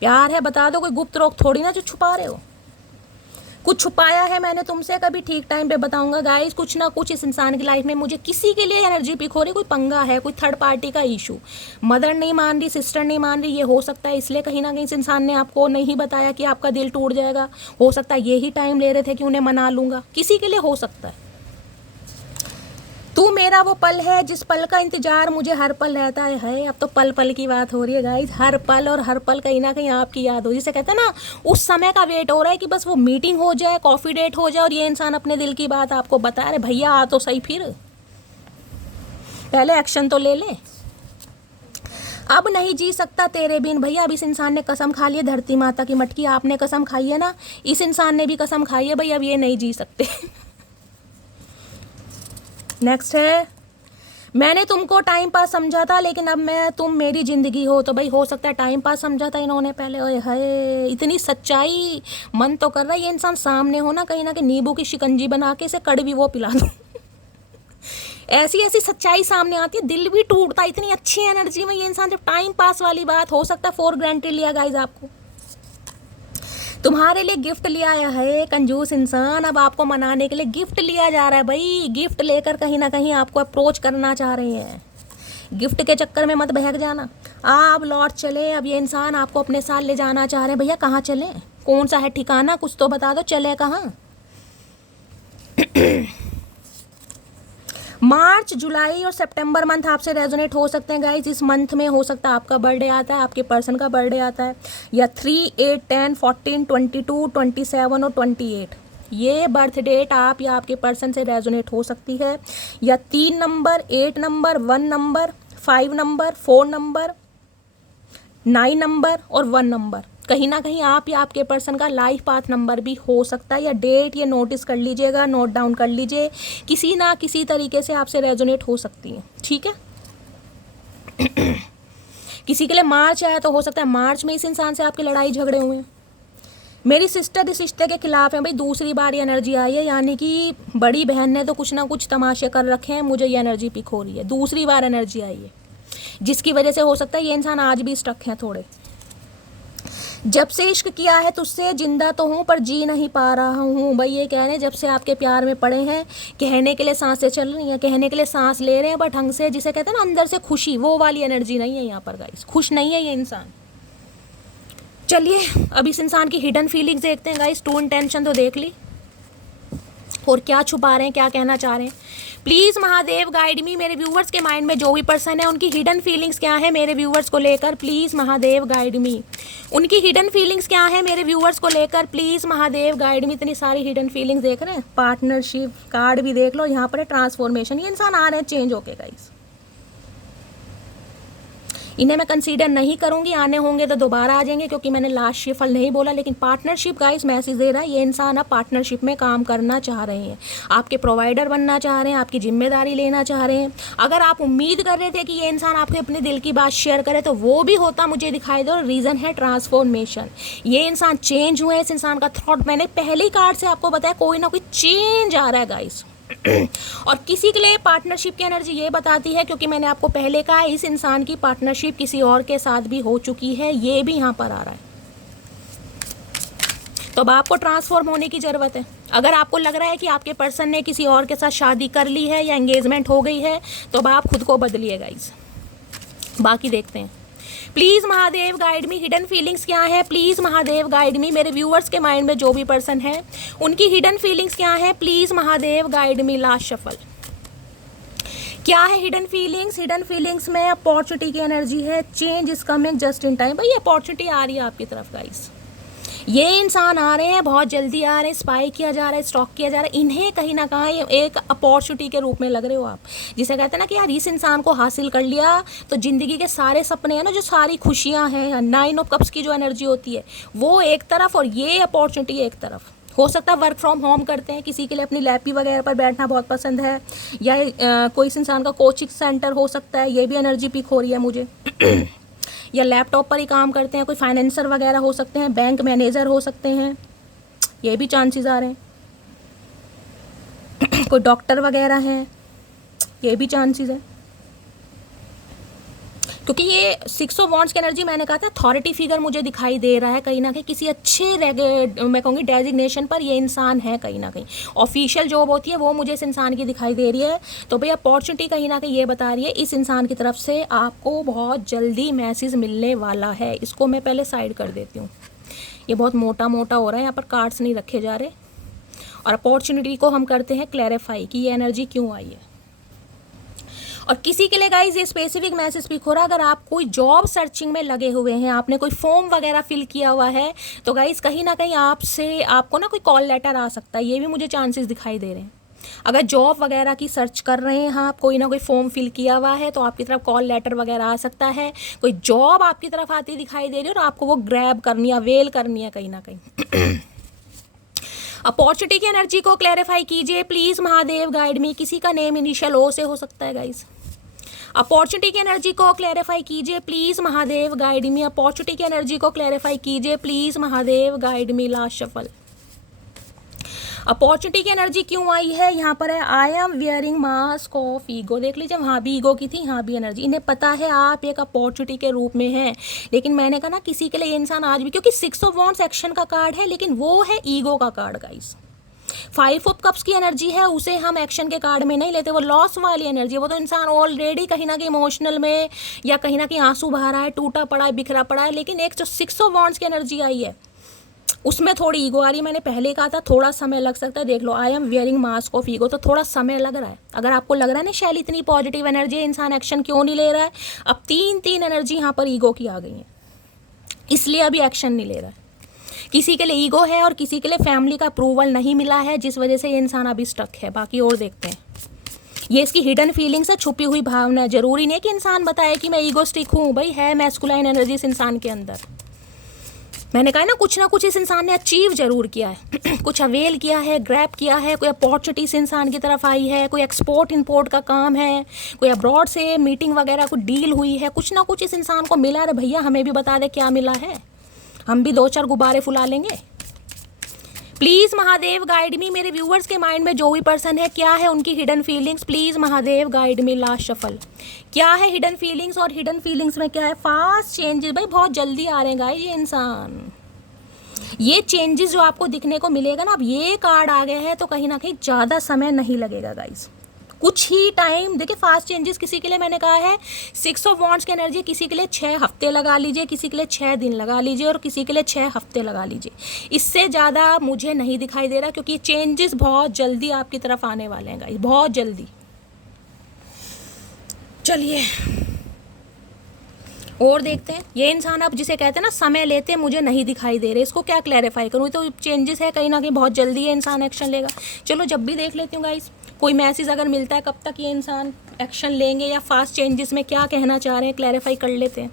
प्यार है बता दो, कोई गुप्त रोग थोड़ी ना जो छुपा रहे हो। कुछ छुपाया है मैंने तुमसे, कभी ठीक टाइम पे बताऊंगा गाइस। कुछ ना कुछ इस इंसान की लाइफ में मुझे किसी के लिए एनर्जी पिक हो रही, कोई पंगा है, कोई थर्ड पार्टी का इशू। मदर नहीं मान रही, सिस्टर नहीं मान रही, ये हो सकता है इसलिए कहीं ना कहीं इस इंसान ने आपको नहीं बताया कि आपका दिल टूट जाएगा। हो सकता है यही टाइम ले रहे थे कि उन्हें मना लूंगा, किसी के लिए हो सकता है। तू मेरा वो पल है जिस पल का इंतजार मुझे हर पल रहता है। अब तो पल पल की बात हो रही है गाइस, हर पल और हर पल कहीं ना कहीं आपकी याद हो। जिसे कहते हैं ना उस समय का वेट हो रहा है कि बस वो मीटिंग हो जाए, कॉफ़ी डेट हो जाए और ये इंसान अपने दिल की बात आपको बताए। अरे भैया आ तो सही, फिर पहले एक्शन तो ले ले। अब नहीं जी सकता तेरे बिन। भैया अब इस इंसान ने कसम खा ली है, धरती माता की मटकी आपने कसम खाई है ना, इस इंसान ने भी कसम खाई है भाई, अब ये नहीं जी सकते। नेक्स्ट है, मैंने तुमको टाइम पास समझा था लेकिन अब तुम मेरी ज़िंदगी हो। तो भाई हो सकता है टाइम पास समझा था इन्होंने पहले। ओए हाय, इतनी सच्चाई, मन तो कर रहा है ये इंसान सामने हो ना कहीं नींबू की शिकंजी बना के इसे कड़वी वो पिला दो। ऐसी ऐसी सच्चाई सामने आती है, दिल भी टूटता है। इतनी अच्छी एनर्जी में ये इंसान, जब टाइम पास वाली बात, हो सकता है फॉर ग्रांटेड लिया गाइस आपको। तुम्हारे लिए गिफ्ट लिया है कंजूस इंसान, अब आपको मनाने के लिए गिफ्ट लिया जा रहा है भाई। गिफ्ट लेकर कहीं ना कहीं आपको अप्रोच करना चाह रहे हैं। गिफ्ट के चक्कर में मत बहक जाना, आप लौट चले। अब ये इंसान आपको अपने साथ ले जाना चाह रहे हैं। भैया कहाँ चले, कौन सा है ठिकाना, कुछ तो बता दो, चले कहाँ। मार्च, जुलाई और सितंबर मंथ आपसे रेजोनेट हो सकते हैं गाइज। इस मंथ में हो सकता है आपका बर्थडे आता है, आपके पर्सन का बर्थडे आता है, या 3, 8, 10, 14, 22, 27 और 28, ये बर्थ डेट आप या आपके पर्सन से रेजोनेट हो सकती है। या 3 number, 8 number, 1 number, 5 number, 4 number, 9 number और 1 नंबर, कहीं ना कहीं आप या आपके पर्सन का लाइफ पाथ नंबर भी हो सकता है। या डेट ये नोटिस कर लीजिएगा, नोट डाउन कर लीजिए, किसी ना किसी तरीके से आपसे रेजोनेट हो सकती हैं, ठीक है। किसी के लिए मार्च आया तो हो सकता है मार्च में इस इंसान से आपकी लड़ाई झगड़े हुए हैं। मेरी सिस्टर इस रिश्ते के खिलाफ है भाई, दूसरी बार ये एनर्जी आई है, यानी कि बड़ी बहन ने तो कुछ ना कुछ तमाशे कर रखे हैं। मुझे ये एनर्जी पिक हो रही है, दूसरी बार एनर्जी आई है, जिसकी वजह से हो सकता है ये इंसान आज भी स्टक हैं थोड़े। जब से इश्क किया है तुझसे जिंदा तो हूँ पर जी नहीं पा रहा हूँ। भाई ये कह रहे हैं जब से आपके प्यार में पड़े हैं, कहने के लिए सांसें चल रही हैं, कहने के लिए सांस ले रहे हैं बट ढंग से, जिसे कहते हैं ना अंदर से खुशी, वो वाली एनर्जी नहीं है यहाँ पर गाइस। खुश नहीं है ये इंसान। चलिए अब इस इंसान की हिडन फीलिंग्स देखते हैं गाइस। ट्रू इंटेंशन तो देख ली, और क्या छुपा रहे हैं, क्या कहना चाह रहे हैं। प्लीज़ महादेव गाइड मी, मेरे व्यूवर्स के माइंड में जो भी पर्सन है उनकी हिडन फीलिंग्स क्या है मेरे व्यूवर्स को लेकर। प्लीज़ महादेव गाइड मी, उनकी हिडन फीलिंग्स क्या है मेरे व्यूवर्स को लेकर। प्लीज़ महादेव गाइड मी। इतनी सारी हिडन फीलिंग्स देख रहे हैं, पार्टनरशिप कार्ड भी देख लो, यहाँ पर है ट्रांसफॉर्मेशन। ये इंसान आ रहे हैं चेंज होके गाइस। इन्हें मैं कंसीडर नहीं करूंगी, आने होंगे तो दोबारा आ जाएंगे क्योंकि मैंने लास्ट शेफल नहीं बोला। लेकिन पार्टनरशिप गाइस मैसेज दे रहा है, ये इंसान अब पार्टनरशिप में काम करना चाह रहे हैं, आपके प्रोवाइडर बनना चाह रहे हैं, आपकी जिम्मेदारी लेना चाह रहे हैं। अगर आप उम्मीद कर रहे थे कि ये इंसान आपके अपने दिल की बात शेयर करे तो वो भी होता, मुझे दिखाई दो। रीज़न है ट्रांसफॉर्मेशन, ये इंसान चेंज हुए, इस इंसान का थॉट, मैंने पहले ही कार्ड से आपको बताया कोई ना कोई चेंज आ रहा है गाइस। और किसी के लिए पार्टनरशिप की एनर्जी ये बताती है, क्योंकि मैंने आपको पहले कहा इस इंसान की पार्टनरशिप किसी और के साथ भी हो चुकी है, ये भी यहाँ पर आ रहा है। तो अब आपको ट्रांसफॉर्म होने की ज़रूरत है। अगर आपको लग रहा है कि आपके पर्सन ने किसी और के साथ शादी कर ली है या एंगेजमेंट हो गई है तो अब आप खुद को बदलिए गाइस। बाकी देखते हैं। Please Mahadev guide me, hidden feelings क्या है? प्लीज़ महादेव गाइड मी, मेरे व्यूअर्स के माइंड में जो भी पर्सन है उनकी हिडन फीलिंग्स क्या है? Please Mahadev guide me. Last shuffle क्या है हिडन फीलिंग्स? हिडन फीलिंग्स में अपॉर्चुनिटी की एनर्जी है, change is coming just in time. भाई अपॉर्चुनिटी आ रही है आपकी तरफ गाइस, ये इंसान आ रहे हैं, बहुत जल्दी आ रहे हैं, स्पाई किया जा रहा है, स्टॉक किया जा रहा है, इन्हें कहीं ना कहीं एक अपॉर्चुनिटी के रूप में लग रहे हो आप। जिसे कहते हैं ना कि यार इस इंसान को हासिल कर लिया तो ज़िंदगी के सारे सपने हैं ना, जो सारी खुशियां हैं, 9 ऑफ कप्स की जो एनर्जी होती है वो एक तरफ और ये अपॉर्चुनिटी एक तरफ। हो सकता है वर्क फ्रॉम होम करते हैं, किसी के लिए अपनी लैपी वगैरह पर बैठना बहुत पसंद है, या कोई इस इंसान का कोचिंग सेंटर हो सकता है, ये भी एनर्जी पिक हो रही है मुझे या लैपटॉप पर ही काम करते हैं, कोई फाइनेंसर वगैरह हो सकते हैं, बैंक मैनेजर हो सकते हैं, ये भी चांसेस आ रहे हैं कोई डॉक्टर वगैरह हैं, ये भी चांसेस है। क्योंकि ये 6 ऑफ वॉन्ड्स की एनर्जी, मैंने कहा था अथॉरिटी फिगर मुझे दिखाई दे रहा है, कहीं ना कहीं किसी अच्छे मैं कहूँगी डेजिग्नेशन पर ये इंसान है, कहीं ना कहीं ऑफिशियल जॉब होती है वो मुझे इस इंसान की दिखाई दे रही है। तो भाई अपॉर्चुनिटी कहीं ना कहीं ये बता रही है इस इंसान की तरफ से आपको बहुत जल्दी मैसेज मिलने वाला है। इसको मैं पहले साइड कर देती हूँ, ये बहुत मोटा मोटा हो रहा है, यहाँ पर कार्ड्स नहीं रखे जा रहे। और अपॉर्चुनिटी को हम करते हैं क्लैरिफाई कि ये एनर्जी क्यों आई है। और किसी के लिए गाइज ये स्पेसिफिक मैसेज पिक हो रहा है, अगर आप कोई जॉब सर्चिंग में लगे हुए हैं, आपने कोई फॉर्म वगैरह फिल किया हुआ है तो गाइज कहीं ना कहीं आपको ना कोई कॉल लेटर आ सकता है, ये भी मुझे चांसेस दिखाई दे रहे हैं। अगर जॉब वगैरह की सर्च कर रहे हैं आप, कोई ना कोई फॉर्म फिल किया हुआ है तो आपकी तरफ कॉल लेटर वगैरह आ सकता है, कोई जॉब आपकी तरफ आती दिखाई दे रही है और आपको वो ग्रैब करनी है, अवेल करनी है कहीं ना कहीं। अपॉर्चुनिटी की एनर्जी को क्लैरिफाई कीजिए प्लीज़ महादेव गाइड मी। किसी का नेम इनिशियल ओ से हो सकता है गाइज। अपॉर्चुनिटी की एनर्जी को क्लैरिफाई कीजिए please Mahadev guide me. Opportunity की एनर्जी को क्लैरिफाई कीजिए please Mahadev guide me. Last shuffle opportunity की एनर्जी क्यों आई है? यहाँ पर है आई am wearing mask of ego. देख लीजिए वहाँ भी ईगो की थी, यहाँ भी एनर्जी। इन्हें पता है आप एक अपॉर्चुनिटी के रूप में हैं, लेकिन मैंने कहा ना किसी के लिए ये इंसान आज भी, क्योंकि 6 ऑफ वॉन्ड्स एक्शन का कार्ड है लेकिन वो है ईगो का कार्ड गाइस। 5 ऑफ कप्स की एनर्जी है, उसे हम एक्शन के कार्ड में नहीं लेते, वो लॉस वाली एनर्जी। वो तो इंसान ऑलरेडी कहीं ना कहीं इमोशनल में या कहीं ना कहीं आंसू बहा रहा है, टूटा पड़ा है, बिखरा पड़ा है। लेकिन एक जो 6 ऑफ वॉन्ड्स की एनर्जी आई है उसमें थोड़ी ईगो आ रही है। मैंने पहले कहा था थोड़ा समय लग सकता है, देख लो I am wearing mask of ego, तो थोड़ा समय लग रहा है। अगर आपको लग रहा है ना शैली इतनी पॉजिटिव एनर्जी है, इंसान एक्शन क्यों नहीं ले रहा है, अब 3 एनर्जी यहाँ पर ईगो की आ गई है, इसलिए अभी एक्शन नहीं ले रहा है। किसी के लिए ईगो है और किसी के लिए फैमिली का अप्रूवल नहीं मिला है, जिस वजह से ये इंसान अभी स्टक है। बाकी और देखते हैं। ये इसकी हिडन फीलिंग्स है, छुपी हुई भावना है। जरूरी नहीं कि इंसान बताए कि मैं ईगोस्टिक हूँ, भाई है मैस्कुलाइन एनर्जी इस इंसान के अंदर। मैंने कहा ना कुछ इस इंसान ने अचीव जरूर किया है कुछ अवेल किया है, ग्रैब किया है, कोई अपॉर्चुनिटी इस इंसान की तरफ आई है, कोई एक्सपोर्ट इंपोर्ट का काम है, कोई अब्रॉड से मीटिंग वगैरह कोई डील हुई है, कुछ ना कुछ इस इंसान को मिला है। भैया हमें भी बता दे क्या मिला है, हम भी 2-4 गुब्बारे फुला लेंगे। प्लीज़ महादेव गाइड मी। मेरे व्यूअर्स के माइंड में जो भी पर्सन है, क्या है उनकी hidden feelings, please Mahadev guide me. Last shuffle क्या है हिडन फीलिंग्स, और हिडन फीलिंग्स में क्या है? Fast changes. भाई बहुत जल्दी आ रहे हैं गाइस ये इंसान, ये चेंजेस जो आपको दिखने को मिलेगा ना, अब ये कार्ड आ गए हैं तो कहीं ना कहीं ज़्यादा समय नहीं लगेगा गाइस, कुछ ही टाइम। देखिए फास्ट चेंजेस किसी के लिए मैंने कहा है 6 ऑफ वॉन्ड्स की एनर्जी, किसी के लिए 6 हफ्ते लगा लीजिए, किसी के लिए 6 दिन लगा लीजिए और किसी के लिए 6 हफ्ते लगा लीजिए। इससे ज़्यादा मुझे नहीं दिखाई दे रहा, क्योंकि ये चेंजेस बहुत जल्दी आपकी तरफ आने वाले हैं गाइस, बहुत जल्दी। चलिए और देखते हैं। ये इंसान अब जिसे कहते हैं ना समय लेते मुझे नहीं दिखाई दे रहे, इसको क्या क्लैरिफाई करूँ? तो चेंजेस है कहीं ना कहीं, बहुत जल्दी ये इंसान एक्शन लेगा। चलो जब भी देख लेती हूँ गाइस। कोई मैसेज अगर मिलता है कब तक ये इंसान एक्शन लेंगे, या फास्ट चेंजेस में क्या कहना चाह रहे हैं क्लैरिफाई कर लेते हैं।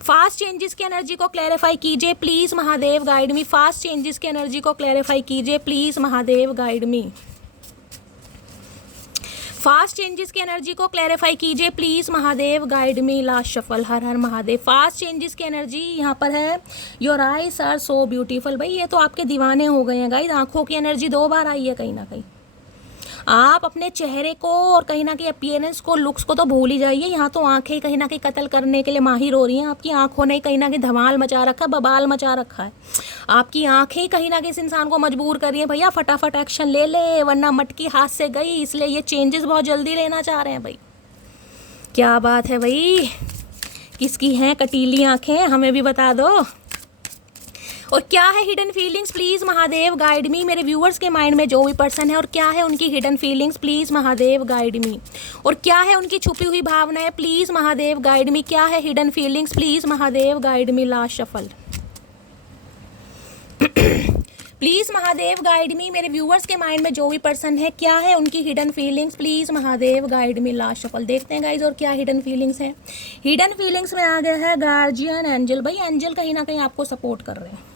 फास्ट चेंजेस की एनर्जी को क्लैरिफाई कीजिए please Mahadev guide me. Fast changes की एनर्जी को क्लैरिफाई कीजिए please Mahadev guide me. Fast changes की एनर्जी को क्लैरिफाई कीजिए please Mahadev guide me. Last shuffle. Her her Mahadev. Fast changes की एनर्जी यहाँ पर है। Your eyes are so beautiful. भाई ये तो आपके दीवाने हो गए हैं गाइस। आंखों की एनर्जी 2 बार आई है कहीं ना कहीं। आप अपने चेहरे को और कहीं ना कहीं अपीयरेंस को, लुक्स को तो भूल ही जाइए। यहाँ तो आंखें कहीं ना कहीं कत्ल करने के लिए माहिर हो रही हैं। आपकी आंखों ने कहीं ना कहीं धमाल मचा रखा है, बबाल मचा रखा है। आपकी आंखें कहीं ना कहीं इस इंसान को मजबूर कर रही हैं, भैया फटाफट एक्शन ले ले वरना मटकी हाथ से गई। इसलिए ये चेंजेस बहुत जल्दी लेना चाह रहे हैं भाई। क्या बात है भाई, किसकी हैं कटीली आंखें, हमें भी बता दो। और क्या है hidden feelings please Mahadev guide मी। मेरे व्यूअर्स के माइंड में जो भी पर्सन है और क्या है उनकी hidden feelings please Mahadev guide मी। और क्या है उनकी छुपी हुई भावनाएं प्लीज़ महादेव गाइड मी। क्या है hidden feelings please Mahadev guide me. Last shuffle. Please Mahadev guide मी। मेरे व्यूअर्स के माइंड में जो भी पर्सन है क्या है उनकी hidden feelings please Mahadev guide me. Last shuffle. देखते हैं गाइज और क्या हिडन फीलिंग्स हैं। हिडन फीलिंग्स में आ गया है गार्जियन एंजल। भाई एंजल कहीं ना कहीं आपको सपोर्ट कर रहे हैं।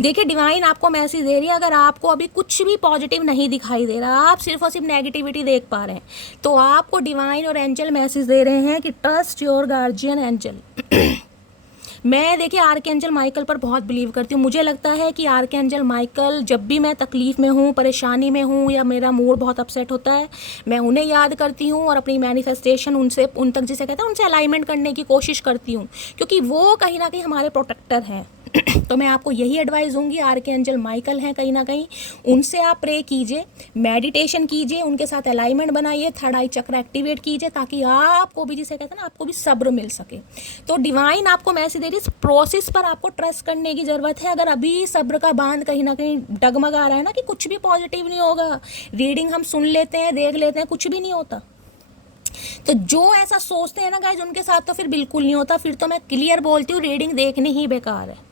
देखिए डिवाइन आपको मैसेज दे रही है, अगर आपको अभी कुछ भी पॉजिटिव नहीं दिखाई दे रहा, आप सिर्फ और सिर्फ नेगेटिविटी देख पा रहे हैं, तो आपको डिवाइन और एंजल मैसेज दे रहे हैं कि ट्रस्ट योर गार्जियन एंजल। मैं देखिए आर्कएंजल माइकल पर बहुत बिलीव करती हूँ। मुझे लगता है कि आर्कएंजल माइकल, जब भी मैं तकलीफ़ में हूँ, परेशानी में हूँ या मेरा मूड बहुत अपसेट होता है, मैं उन्हें याद करती हूँ और अपनी मैनिफेस्टेशन उन तक जिसे कहते हैं उनसे अलाइनमेंट करने की कोशिश करती हूँ, क्योंकि वो कहीं ना कहीं हमारे प्रोटेक्टर हैं। तो मैं आपको यही एडवाइस दूंगी, आर्कएंजल माइकल हैं कहीं ना कहीं, उनसे आप प्रे कीजिए, मेडिटेशन कीजिए, उनके साथ अलाइनमेंट बनाइए, थर्ड आई चक्र एक्टिवेट कीजिए, ताकि आपको भी जिसे कहते हैं ना आपको भी सब्र मिल सके। तो डिवाइन आपको मैसेज दे रही है, इस प्रोसेस पर आपको ट्रस्ट करने की ज़रूरत है। अगर अभी सब्र का बांध कहीं ना कहीं डगमगा रहा है ना कि कुछ भी पॉजिटिव नहीं होगा, रीडिंग हम सुन लेते हैं, देख लेते हैं, कुछ भी नहीं होता, तो जो ऐसा सोचते हैं ना गाइज उनके साथ तो फिर बिल्कुल नहीं होता। फिर तो मैं क्लियर बोलती हूँ, रीडिंग देखनी ही बेकार है,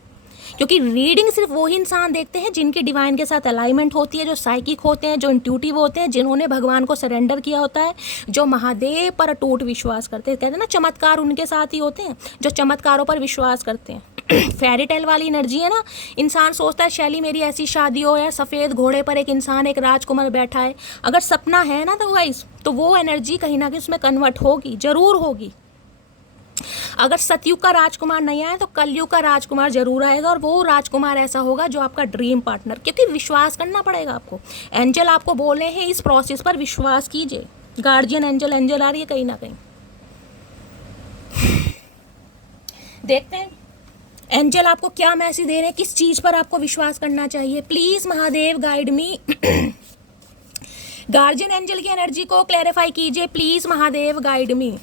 क्योंकि रीडिंग सिर्फ वही इंसान देखते हैं जिनकी डिवाइन के साथ अलाइनमेंट होती है, जो साइकिक होते हैं, जो इंट्यूटिव होते हैं, जिन्होंने भगवान को सरेंडर किया होता है, जो महादेव पर अटूट विश्वास करते हैं। कहते हैं ना चमत्कार उनके साथ ही होते हैं जो चमत्कारों पर विश्वास करते हैं। फेरी टेल वाली एनर्जी है ना, इंसान सोचता है शैली मेरी ऐसी शादी हो यार, सफ़ेद घोड़े पर एक इंसान, एक राजकुमार बैठा है। अगर सपना है ना तो गाइस, तो वो एनर्जी कहीं ना कहीं उसमें कन्वर्ट होगी, जरूर होगी। अगर सतयुग का राजकुमार नहीं आया तो कलयुग का राजकुमार जरूर आएगा, और वो राजकुमार ऐसा होगा जो आपका ड्रीम पार्टनर, क्योंकि विश्वास करना पड़ेगा आपको। एंजल आपको बोल रहे हैं इस प्रोसेस पर विश्वास कीजिए। गार्जियन एंजल आ रही है कहीं ना कहीं। देखते हैं एंजल आपको क्या मैसेज दे रहे हैं, किस चीज पर आपको विश्वास करना चाहिए। Please Mahadev guide me. Guardian angel की एनर्जी को क्लैरिफाई कीजिए please Mahadev guide me.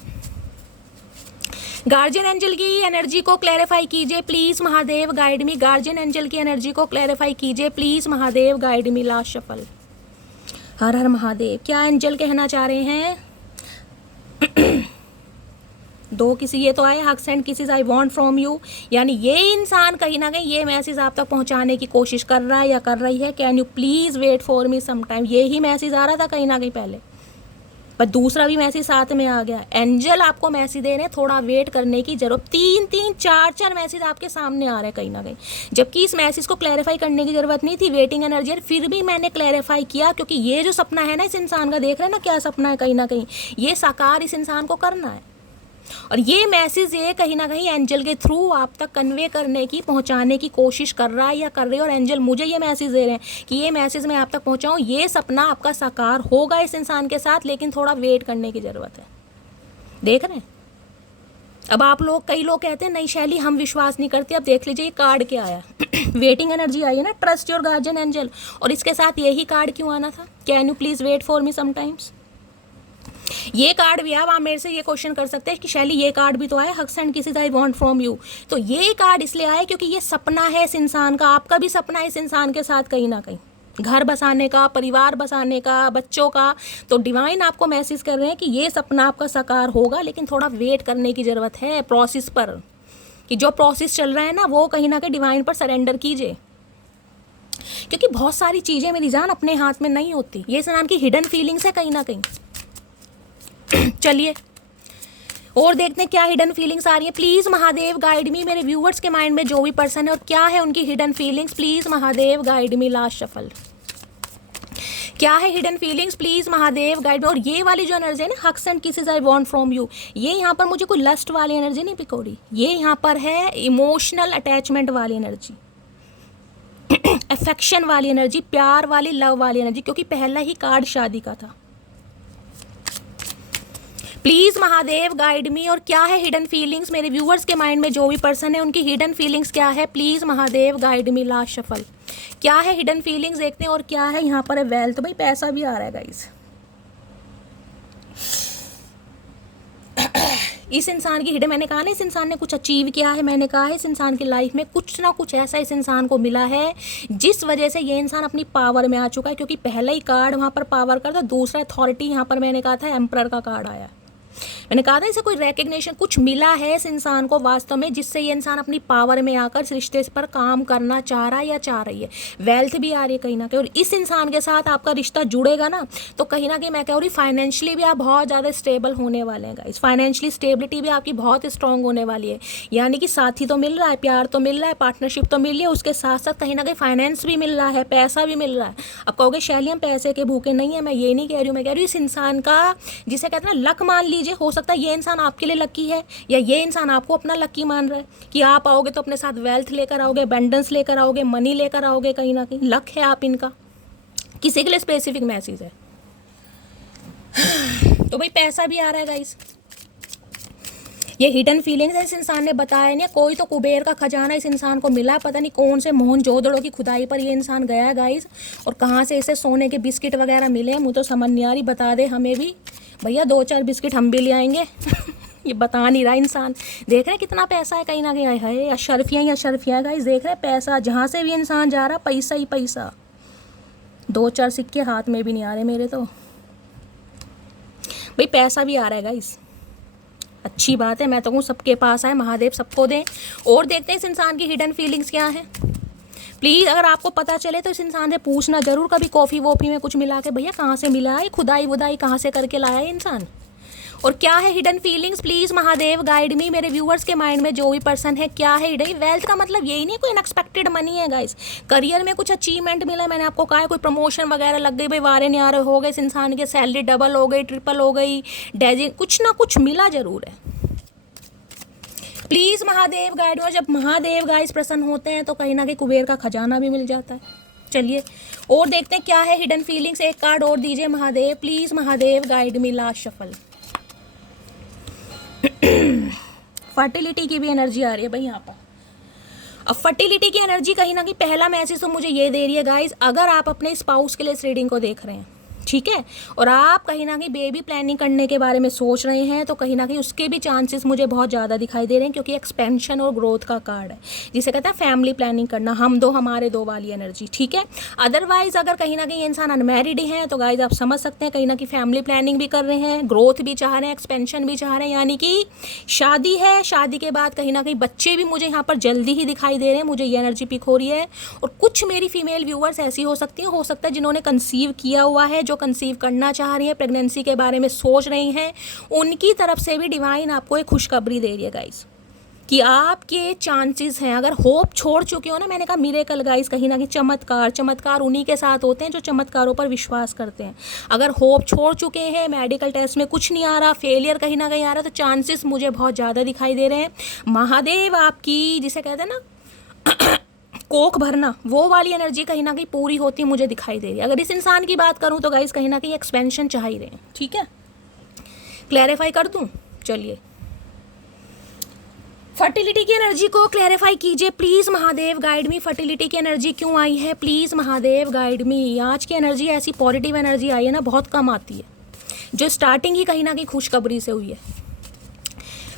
Guardian angel की एनर्जी को क्लैरिफाई कीजिए please Mahadev guide me. Guardian angel की एनर्जी को क्लैरिफाई कीजिए please Mahadev guide me. Last shuffle. हर हर महादेव। क्या एंजल कहना चाह रहे हैं? दो किसी ये तो आए, hugs and kisses I want from you, यानी ये इंसान कहीं ना कहीं ये मैसेज आप तक पहुंचाने की कोशिश कर रहा है या कर रही है। Can you please wait for me some time. ये ही मैसेज आ रहा था कहीं ना कहीं पहले, पर दूसरा भी मैसेज साथ में आ गया। एंजल आपको मैसेज दे रहे हैं थोड़ा वेट करने की जरूरत। 3-3 4-4 मैसेज आपके सामने आ रहे हैं कहीं ना कहीं, जबकि इस मैसेज को क्लैरिफाई करने की जरूरत नहीं थी। वेटिंग एनर्जी, फिर भी मैंने क्लैरिफाई किया, क्योंकि ये जो सपना है ना इस इंसान का, देख रहे हैं ना क्या सपना है, कहीं ना कहीं ये साकार इस इंसान को करना है। और ये मैसेज ये कहीं ना कहीं एंजल के थ्रू आप तक कन्वे करने की, पहुंचाने की कोशिश कर रहा है या कर रही है। और एंजल मुझे ये मैसेज दे रहे हैं कि ये मैसेज मैं आप तक पहुंचाऊं, ये सपना आपका साकार होगा इस इंसान के साथ, लेकिन थोड़ा वेट करने की ज़रूरत है। देख रहे हैं? अब आप लोग, कई लोग कहते हैं नहीं शैली हम विश्वास नहीं करते। अब देख लीजिए ये कार्ड क्या आया। वेटिंग एनर्जी आई है ना, ट्रस्ट योर गार्जियन एंजल, और इसके साथ यही कार्ड क्यों आना था? Can you please wait for me sometimes. ये कार्ड भी आप मेरे से ये क्वेश्चन कर सकते हैं कि शैली ये कार्ड भी तो आया, hugs and kisses I want from you. तो ये कार्ड इसलिए आया क्योंकि ये सपना है इस इंसान का, आपका भी सपना है इस इंसान के साथ कहीं ना कहीं, घर बसाने का, परिवार बसाने का, बच्चों का। तो डिवाइन आपको मैसेज कर रहे हैं कि ये सपना आपका साकार होगा, लेकिन थोड़ा वेट करने की ज़रूरत है प्रोसेस पर, कि जो प्रोसेस चल रहा है ना वो कहीं ना कहीं डिवाइन पर सरेंडर कीजिए। क्योंकि बहुत सारी चीज़ें मेरी जान अपने हाथ में नहीं होती, ये इंसान की हिडन फीलिंग्स है कहीं ना कहीं। चलिए और देखते हैं क्या हिडन फीलिंग्स आ रही है। प्लीज़ महादेव गाइड मी, मेरे व्यूअर्स के माइंड में जो भी पर्सन है और क्या है उनकी hidden feelings, please Mahadev guide me. Last shuffle, क्या है hidden feelings, please Mahadev guide. और ये वाली जो एनर्जी है ना, hugs and kisses I want from you, ये यहाँ पर मुझे कोई लस्ट वाली एनर्जी नहीं पिक हो रही, ये यहाँ पर है इमोशनल अटैचमेंट वाली एनर्जी, अफेक्शन वाली एनर्जी, प्यार वाली, लव वाली एनर्जी, क्योंकि पहला ही कार्ड शादी का था। प्लीज महादेव गाइड मी। और क्या है हिडन फीलिंग्स, मेरे व्यूअर्स के माइंड में जो भी पर्सन है उनकी हिडन फीलिंग्स क्या है, please Mahadev guide me. Last shuffle, क्या है हिडन फीलिंग्स देखते हैं। और क्या है यहाँ पर है वेल्थ, भाई पैसा भी आ रहा है गाइस। इस इंसान की हिडन, मैंने कहा ना इस इंसान ने कुछ अचीव किया है, मैंने कहा है इस इंसान की लाइफ में कुछ ना कुछ ऐसा इस इंसान को मिला है जिस वजह से ये इंसान अपनी पावर में आ चुका है। क्योंकि पहला ही कार्ड वहाँ पर पावर का था, दूसरा अथॉरिटी, यहाँ पर मैंने कहा था एम्परर का कार्ड आया। मैंने कहा था इसे कोई रिकग्निशन कुछ मिला है इस इंसान को वास्तव में, जिससे ये इंसान अपनी पावर में आकर इस रिश्ते पर काम करना चाह रहा है या चाह रही है। वेल्थ भी आ रही है कहीं ना कहीं, और इस इंसान के साथ आपका रिश्ता जुड़ेगा ना तो कहीं ना कहीं मैं कह रही फाइनेंशियली भी आप बहुत ज़्यादा स्टेबल होने वाले हैं गाइस। फाइनेंशियली स्टेबिलिटी भी आपकी बहुत स्ट्रांग होने वाली है। यानी कि साथी तो मिल रहा है, प्यार तो मिल रहा है, पार्टनरशिप तो मिल रही है, उसके साथ साथ कहीं ना कहीं फाइनेंस भी मिल रहा है, पैसा भी मिल रहा है। अब कहोगे शैली हम पैसे के भूखे नहीं है, मैं ये नहीं कह रही हूँ, मैं कह रही हूँ इस इंसान का जिसे कहते हैं ना लक मान लीजिए, हो सकता है ये इंसान आपके लिए लकी है या ये इंसान आपको अपना लकी मान रहा है कि आप आओगे तो अपने साथ वेल्थ लेकर आओगे, अबंडेंस लेकर आओगे, मनी लेकर आओगे, कहीं ना कहीं लक है आप इनका, किसी के लिए स्पेसिफिक मैसेज है। तो भाई पैसा भी आ रहा है गाइस, ये हिडन फीलिंग्स है। इस इंसान ने बताया नहीं, कोई तो कुबेर का खजाना इस इंसान को मिला, पता नहीं कौन से मोहनजोदड़ो की खुदाई पर ये इंसान गया है गाइस, और कहाँ से इसे सोने के बिस्किट वगैरह मिले, मुझे तो समझ नहीं आ रही, बता दे हमें भी भैया, 2-4 बिस्किट हम भी ले आएंगे। ये बता नहीं रहा इंसान। देख रहे हैं कितना पैसा है कहीं ना कहीं, है अशरफियाँ ही अशरफियाँ गाइस, देख रहे हैं पैसा जहाँ से भी इंसान जा रहा पैसा ही पैसा। 2-4 सिक्के हाथ में भी नहीं आ रहे मेरे तो, भाई पैसा भी आ रहा है गाइस, अच्छी बात है। मैं तो कहूँ सबके पास आए, महादेव सबको दें। और देखते हैं इस इंसान की हिडन फीलिंग्स क्या है। प्लीज़ अगर आपको पता चले तो इस इंसान से पूछना जरूर, कभी कॉफ़ी वॉफ़ी में कुछ मिला के, भैया कहाँ से मिला है, खुदाई वुदाई कहाँ से करके लाया है इंसान। और क्या है hidden feelings, please Mahadev guide मी। मेरे व्यूअर्स के माइंड में जो भी पर्सन है क्या है हिडन। वेल्थ का मतलब यही नहीं कोई अनएक्सपेक्टेड मनी है गाइस, करियर में कुछ अचीवमेंट मिला है, मैंने आपको कहा है कोई प्रमोशन वगैरह लग गई, भाई वारे न्यारे हो गए, इस इंसान की सैलरी डबल हो गई, ट्रिपल हो गई, डेजिंग, कुछ ना कुछ मिला जरूर है। Please Mahadev guide. और जब महादेव गाइस प्रसन्न होते हैं तो कहीं ना कहीं कुबेर का खजाना भी मिल जाता है। चलिए और देखते हैं क्या है हिडन फीलिंग्स। एक कार्ड और दीजिए Mahadev, please Mahadev guide me. Last shuffle, fertility की भी एनर्जी आ रही है भाई यहाँ पर। अब फर्टिलिटी की एनर्जी कहीं ना कहीं पहला मैसेज तो मुझे ये दे रही है गाइज, अगर आप अपने स्पाउस के लिए इस रीडिंग को देख रहे हैं, ठीक है, और आप कहीं ना कहीं बेबी प्लानिंग करने के बारे में सोच रहे हैं, तो कहीं ना कहीं उसके भी चांसेस मुझे बहुत ज़्यादा दिखाई दे रहे हैं, क्योंकि एक्सपेंशन और ग्रोथ का कार्ड है, जिसे कहते हैं फैमिली प्लानिंग करना, हम दो हमारे दो वाली एनर्जी, ठीक है। अदरवाइज अगर कहीं ना कहीं इंसान अनमैरिड हैं तो गाइज आप समझ सकते हैं कहीं ना कहीं फैमिली प्लानिंग भी कर रहे हैं, ग्रोथ भी चाह रहे हैं, एक्सपेंशन भी चाह रहे हैं, यानी कि शादी है, शादी के बाद कहीं ना कहीं बच्चे भी मुझे यहाँ पर जल्दी ही दिखाई दे रहे हैं, मुझे ये एनर्जी पिक हो रही है। और कुछ मेरी फीमेल व्यूअर्स ऐसी हो सकती हैं, हो सकता है जिन्होंने कंसीव किया हुआ है, जो कंसीव करना चाह रही है, प्रेगनेंसी के बारे में सोच रही हैं, उनकी तरफ से भी डिवाइन आपको एक खुशखबरी दे रही है गाइस, कि आपके चांसेस हैं। अगर होप छोड़ चुके हो ना, मैंने कहा मिरेकल गाइस, कहीं ना कहीं चमत्कार, चमत्कार उन्हीं के साथ होते हैं जो चमत्कारों पर विश्वास करते हैं। अगर होप छोड़ चुके हैं, मेडिकल टेस्ट में कुछ नहीं आ रहा, फेलियर कहीं ना कहीं आ रहा, तो चांसेस मुझे बहुत ज़्यादा दिखाई दे रहे हैं। महादेव आपकी जिसे कहते हैं ना कोख भरना, वो वाली एनर्जी कहीं ना कहीं पूरी होती मुझे दिखाई दे रही है। अगर इस इंसान की बात करूं तो गाइस कहीं ना कहीं एक्सपेंशन चाह ही रहे हैं, ठीक है, क्लैरिफाई कर दूं। चलिए फर्टिलिटी की एनर्जी को क्लैरिफाई कीजिए please Mahadev guide me. Fertility की एनर्जी क्यों आई है, प्लीज़ महादेव गाइड मी। आज की एनर्जी ऐसी पॉजिटिव एनर्जी आई है ना, बहुत कम आती है, जो स्टार्टिंग ही कहीं ना कहीं खुशखबरी से हुई है।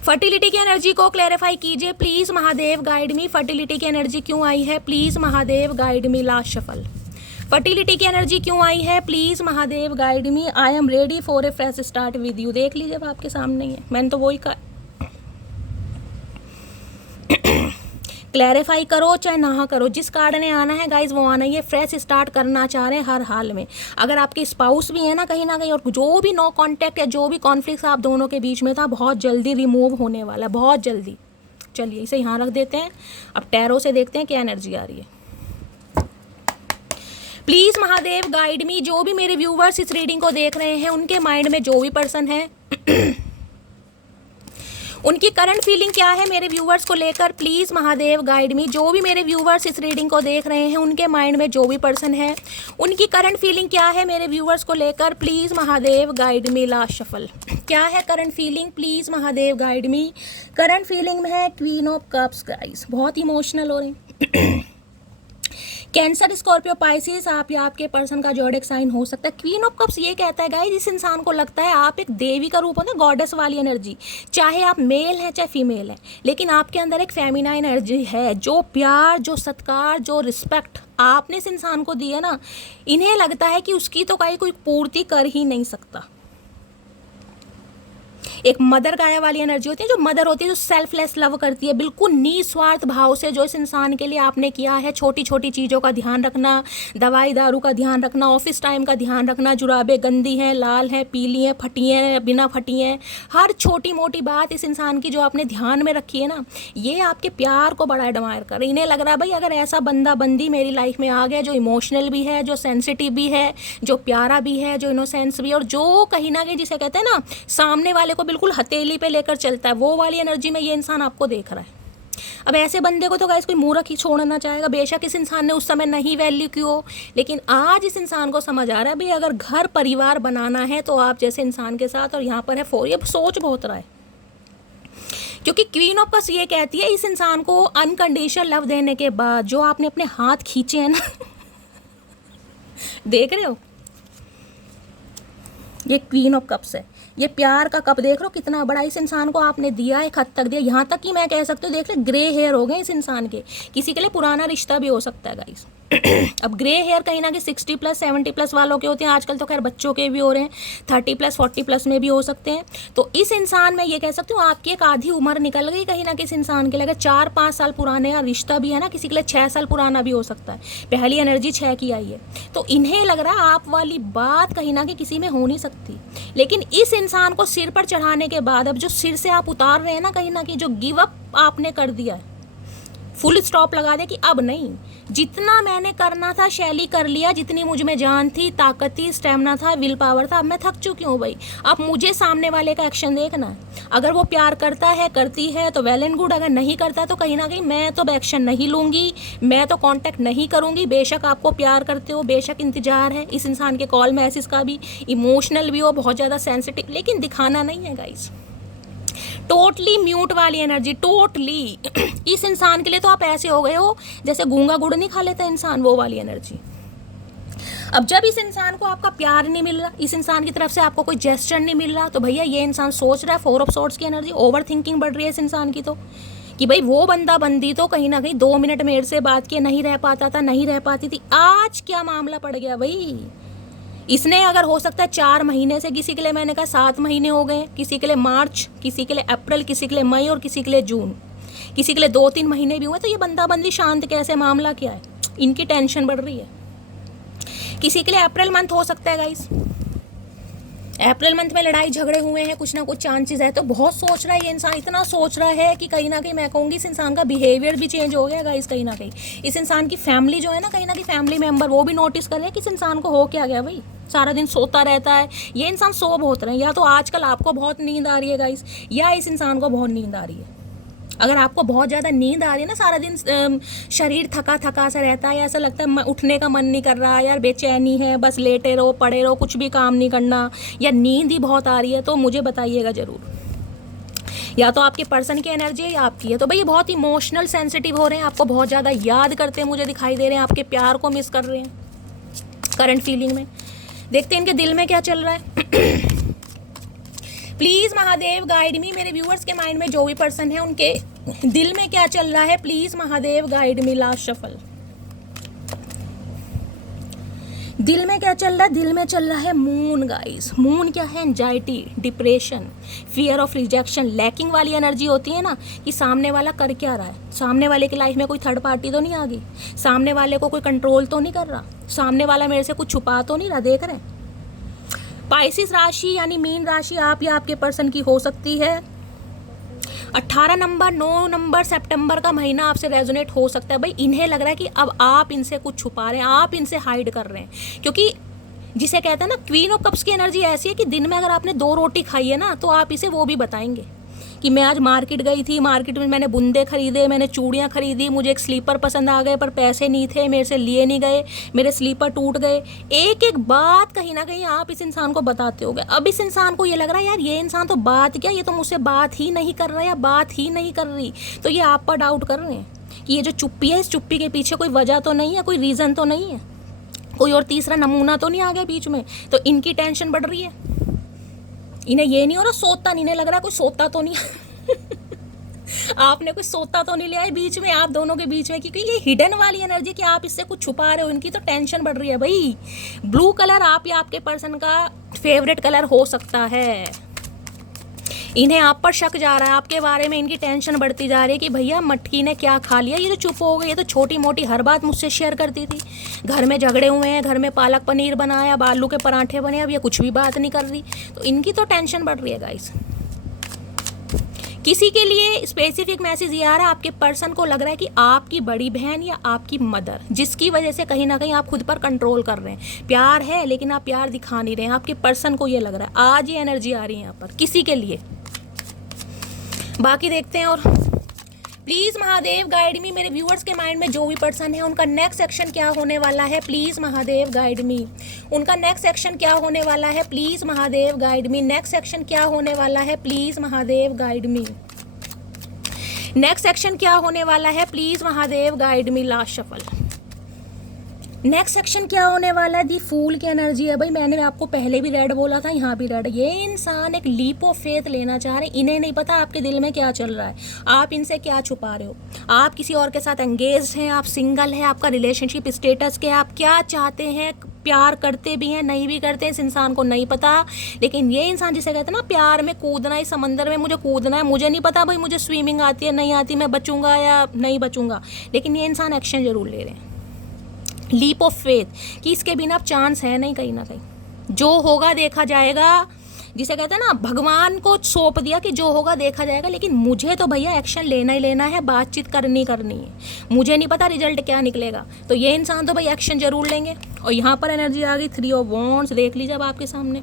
फर्टिलिटी की एनर्जी को क्लैरिफाई कीजिए please Mahadev guide me. Fertility की एनर्जी क्यों आई है, please Mahadev guide me. Last shuffle, fertility की एनर्जी क्यों आई है, please Mahadev guide me. I am ready for a fresh start with you. देख लीजिए अब आपके सामने ही है, मैंने तो वही कहा। क्लैरिफाई करो चाहे ना करो, जिस कार्ड ने आना है गाइज वो आना ही है। फ्रेश स्टार्ट करना चाह रहे हैं हर हाल में। अगर आपके स्पाउस भी है ना कहीं और जो भी नो कॉन्टैक्ट या जो भी कॉन्फ्लिक्ट आप दोनों के बीच में था, बहुत जल्दी रिमूव होने वाला है, बहुत जल्दी। चलिए इसे यहाँ रख देते हैं। अब टैरो से देखते हैं क्या एनर्जी आ रही है। प्लीज़ महादेव गाइड मी, जो भी मेरे व्यूवर्स इस रीडिंग को देख रहे हैं उनके माइंड में जो भी पर्सन है उनकी करंट फीलिंग क्या है मेरे व्यूवर्स को लेकर। प्लीज़ महादेव गाइड मी, जो भी मेरे व्यूवर्स इस रीडिंग को देख रहे हैं उनके माइंड में जो भी पर्सन है उनकी करंट फीलिंग क्या है मेरे व्यूवर्स को लेकर। Please Mahadev guide me. Last shuffle क्या है current feeling, please Mahadev guide me. Current feeling में है क्वीन ऑफ कप्स गाइस, बहुत इमोशनल हो रही कैंसर, स्कॉर्पियो, पाइसिस, आप या आपके पर्सन का जोडिक साइन हो सकता है। क्वीन ऑफ कप्स ये कहता है गाइस, इस इंसान को लगता है आप एक देवी का रूप हो ना, गॉडेस वाली एनर्जी। चाहे आप मेल हैं चाहे फीमेल हैं, लेकिन आपके अंदर एक फेमिनाइन एनर्जी है। जो प्यार, जो सत्कार, जो रिस्पेक्ट आपने इस इंसान को दी है ना, इन्हें लगता है कि उसकी तो कोई पूर्ति कर ही नहीं सकता। एक मदर गाया वाली एनर्जी होती है, जो मदर होती है जो सेल्फलेस लव करती है, बिल्कुल निस्वार्थ भाव से जो इस इंसान के लिए आपने किया है। छोटी छोटी चीज़ों का ध्यान रखना, दवाई दारू का ध्यान रखना, ऑफिस टाइम का ध्यान रखना, जुराबें गंदी हैं, लाल हैं, पीली हैं, फटी हैं, बिना फटी हैं, हर छोटी मोटी बात इस इंसान की जो आपने ध्यान में रखी है ना, ये आपके प्यार को बड़ा एडमायर कर रही। इन्हें लग रहा है भाई अगर ऐसा बंदा बंदी मेरी लाइफ में आ गया जो इमोशनल भी है, जो सेंसिटिव भी है, जो प्यारा भी है, जो इनोसेंस भी है, और जो कहीं ना कहीं जिसे कहते हैं ना सामने वाले को बिल्कुल हथेली पे लेकर चलता है, वो वाली एनर्जी में ये इंसान आपको देख रहा है। अब ऐसे बंदे को तो गाइस कोई मूर्ख ही छोड़ना चाहेगा। बेशक इस इंसान ने उस समय नहीं वैल्यू की हो, लेकिन आज इस इंसान को समझ आ रहा है भाई अगर घर परिवार बनाना है तो आप जैसे इंसान के साथ, और यहाँ पर है 4, ये सोच बहुत रहा है। क्योंकि क्वीन ऑफ कप्स ये कहती है इस इंसान को अनकंडीशनल लव देने के बाद जो आपने अपने हाथ खींचे हैं ना देख रहे हो, ये क्वीन ऑफ कप्स है। ये प्यार का कप देख लो कितना बड़ा इस इंसान को आपने दिया, एक हद तक दिया। यहाँ तक कि मैं कह सकती हूँ देख ले ग्रे हेयर हो गए इस इंसान के। किसी के लिए पुराना रिश्ता भी हो सकता है गाइस। अब ग्रे हेयर कहीं ना कहीं 60+ 70+ वालों के होते हैं, आजकल तो खैर बच्चों के भी हो रहे हैं, 30+ 40+ में भी हो सकते हैं। तो इस इंसान में ये कह सकती हूँ आपकी एक आधी उम्र निकल गई कहीं ना किसी इस इंसान के लिए। अगर 4-5 साल पुराने रिश्ता भी है ना, किसी के लिए 6 साल पुराना भी हो सकता है। पहली एनर्जी 6 की आई है, तो इन्हें लग रहा है आप वाली बात कहीं ना कहीं किसी में हो नहीं सकती। लेकिन इस इंसान को सिर पर चढ़ाने के बाद अब जो सिर से आप उतार रहे हैं ना कहीं ना कहीं, जो गिव अप आपने कर दिया है, फुल स्टॉप लगा दे कि अब नहीं, जितना मैंने करना था शैली कर लिया, जितनी मुझ में जान थी, ताकत थी, स्टेमिना था, विल पावर था, अब मैं थक चुकी हूँ भाई। अब मुझे सामने वाले का एक्शन देखना है। अगर वो प्यार करता है, करती है तो वेल एंड गुड, अगर नहीं करता तो कहीं ना कहीं मैं तो एक्शन नहीं लूँगी, मैं तो कांटेक्ट नहीं करूँगी। बेशक आपको प्यार करते हो, बेशक इंतजार है इस इंसान के कॉल मैसेज का भी, इमोशनल भी हो, बहुत ज़्यादा सेंसिटिव, लेकिन दिखाना नहीं है गाइस। टोटली म्यूट वाली एनर्जी, टोटली इस इंसान के लिए तो आप ऐसे हो गए हो जैसे गूंगा गुड़ नहीं खा लेता इंसान, वो वाली एनर्जी। अब जब इस इंसान को आपका प्यार नहीं मिल रहा, इस इंसान की तरफ से आपको कोई जेस्चर नहीं मिल रहा, तो भैया ये इंसान सोच रहा है 4 ऑफ सोर्ड्स की एनर्जी, ओवर थिंकिंग बढ़ रही है इस इंसान की, तो कि भाई वो बंदा बंदी तो कहीं ना कहीं 2 मिनट मेरे से बात किए नहीं रह पाता था, नहीं रह पाती थी, आज क्या मामला पड़ गया भाई। इसने अगर हो सकता है 4 महीने से, किसी के लिए मैंने कहा 7 महीने हो गए, किसी के लिए मार्च, किसी के लिए अप्रैल, किसी के लिए मई और किसी के लिए जून, किसी के लिए 2-3 महीने भी हुए, तो ये बंदा बंदी शांत कैसे, मामला क्या है, इनकी टेंशन बढ़ रही है। किसी के लिए अप्रैल मंथ हो सकता है गाइस, अप्रैल मंथ में लड़ाई झगड़े हुए हैं, कुछ ना कुछ चांसेस है, तो बहुत सोच रहा है ये इंसान, इतना सोच रहा है कि कहीं ना कहीं मैं कहूँगी इस इंसान का बिहेवियर भी चेंज हो गया गाइस। कहीं ना कहीं इस इंसान की फैमिली जो है ना, कहीं ना कहीं फैमिली मेंबर वो भी नोटिस कर रहे हैं कि इस इंसान को हो क्या गया भाई, सारा दिन सोता रहता है। ये इंसान सो बहुत रहे हैं, या तो आजकल आपको बहुत नींद आ रही है गाइस, या इस इंसान को बहुत नींद आ रही है। अगर आपको बहुत ज़्यादा नींद आ रही है ना, सारा दिन शरीर थका थका सा रहता है, ऐसा लगता है उठने का मन नहीं कर रहा यार, बेचैनी है, बस लेटे रहो, पड़े रहो, कुछ भी काम नहीं करना, या नींद ही बहुत आ रही है, तो मुझे बताइएगा ज़रूर। या तो आपके पर्सन की एनर्जी है या आपकी है। तो भाई ये बहुत इमोशनल सेंसिटिव हो रहे हैं, आपको बहुत ज़्यादा याद करते हैं मुझे दिखाई दे रहे हैं, आपके प्यार को मिस कर रहे हैं करंट फीलिंग में। देखते हैं इनके दिल में क्या चल रहा है। प्लीज़ महादेव गाइड मी, मेरे व्यूअर्स के माइंड में जो भी पर्सन है उनके दिल में क्या चल रहा है, please Mahadev guide me. Last shuffle, दिल में क्या चल रहा है? दिल में चल रहा है मून गाइस। मून क्या है? Anxiety, depression, fear of rejection, lacking वाली एनर्जी होती है ना, कि सामने वाला कर क्या रहा है, सामने वाले की लाइफ में कोई थर्ड पार्टी तो नहीं आ गई, सामने वाले को कोई कंट्रोल तो नहीं कर रहा, सामने वाला मेरे से कुछ छुपा तो नहीं रहा, देख रहे हैं। पाइसिस राशि यानी मीन राशि आप या आपके पर्सन की हो सकती है। 18 नंबर 9 नंबर सितंबर का महीना आपसे रेजोनेट हो सकता है। भाई इन्हें लग रहा है कि अब आप इनसे कुछ छुपा रहे हैं, आप इनसे हाइड कर रहे हैं, क्योंकि जिसे कहते हैं ना क्वीन ऑफ कप्स की एनर्जी ऐसी है कि दिन में अगर आपने 2 रोटी खाई है ना, तो आप इसे वो भी बताएंगे कि मैं आज मार्केट गई थी, मार्केट में मैंने बुंदे खरीदे, मैंने चूड़ियाँ खरीदी, मुझे एक स्लीपर पसंद आ गए पर पैसे नहीं थे, मेरे से लिए नहीं गए, मेरे स्लीपर टूट गए। एक एक बात कहीं ना कहीं आप इस इंसान को बताते होगे। अब इस इंसान को ये लग रहा है यार ये इंसान तो बात क्या, ये तो मुझसे बात ही नहीं कर रहा है या बात ही नहीं कर रही, तो ये आप पर डाउट कर रहे हैं कि ये जो चुप्पी है, इस चुप्पी के पीछे कोई वजह तो नहीं है, कोई रीज़न तो नहीं है, कोई और तीसरा नमूना तो नहीं आ गया बीच में। तो इनकी टेंशन बढ़ रही है। इन्हें ये नहीं हो रहा सोता नहीं, इन्हें लग रहा है कोई सोता तो नहीं आपने कोई सोता तो नहीं लिया है बीच में, आप दोनों के बीच में, क्योंकि ये हिडन वाली एनर्जी कि आप इससे कुछ छुपा रहे हो, इनकी तो टेंशन बढ़ रही है। भाई ब्लू कलर आप या आपके पर्सन का फेवरेट कलर हो सकता है। इन्हें आप पर शक जा रहा है, आपके बारे में इनकी टेंशन बढ़ती जा रही है कि भैया मटकी ने क्या खा लिया, ये तो चुप हो गई, ये तो छोटी मोटी हर बात मुझसे शेयर करती थी, घर में झगड़े हुए हैं, घर में पालक पनीर बनाया, आलू के पराठे बने, अब ये कुछ भी बात नहीं कर रही, तो इनकी तो टेंशन बढ़ रही है गाइस। किसी के लिए स्पेसिफिक मैसेज ये आ रहा है, आपके पर्सन को लग रहा है कि आपकी बड़ी बहन या आपकी मदर, जिसकी वजह से कहीं ना कहीं आप खुद पर कंट्रोल कर रहे हैं, प्यार है लेकिन आप प्यार दिखा नहीं रहे हैं, आपके पर्सन को ये लग रहा है। आज ये एनर्जी आ रही है यहाँ पर किसी के लिए। बाकी देखते हैं। और प्लीज़ महादेव गाइड मी, मेरे व्यूअर्स के माइंड में जो भी पर्सन है उनका नेक्स्ट एक्शन क्या होने वाला है, प्लीज़ महादेव गाइड मी। उनका नेक्स्ट एक्शन क्या होने वाला है, please Mahadev guide me. Next action क्या होने वाला है, please Mahadev guide me. Next action क्या होने वाला है, please Mahadev guide me. Last shuffle. Next section क्या होने वाला है? दी फूल की एनर्जी है। भाई मैंने आपको पहले भी रेड बोला था, यहाँ भी रेड। ये इंसान एक लीप ऑफ फेथ लेना चाह रहे हैं। इन्हें नहीं पता आपके दिल में क्या चल रहा है, आप इनसे क्या छुपा रहे हो, आप किसी और के साथ एंगेज्ड हैं, आप सिंगल हैं, आपका रिलेशनशिप स्टेटस क्या, आप क्या चाहते हैं, प्यार करते भी हैं नहीं भी करते हैं, इस इंसान को नहीं पता। लेकिन ये इंसान जिसे कहते हैं ना प्यार में कूदना, इस समंदर में मुझे कूदना है, मुझे नहीं पता भाई मुझे स्विमिंग आती है नहीं आती, मैं बचूंगा या नहीं बचूंगा, लेकिन ये इंसान एक्शन जरूर ले रहे हैं। लीप ऑफ फेथ कि इसके बिना अब चांस है नहीं, कहीं ना कहीं जो होगा देखा जाएगा। जिसे कहते हैं ना भगवान को सौंप दिया कि जो होगा देखा जाएगा, लेकिन मुझे तो भैया एक्शन लेना ही लेना है, बातचीत करनी है, मुझे नहीं पता रिजल्ट क्या निकलेगा। तो ये इंसान तो भाई एक्शन जरूर लेंगे। और यहाँ पर एनर्जी आ गई 3 ऑफ वॉन्ड्स, देख लीजिए अब आपके सामने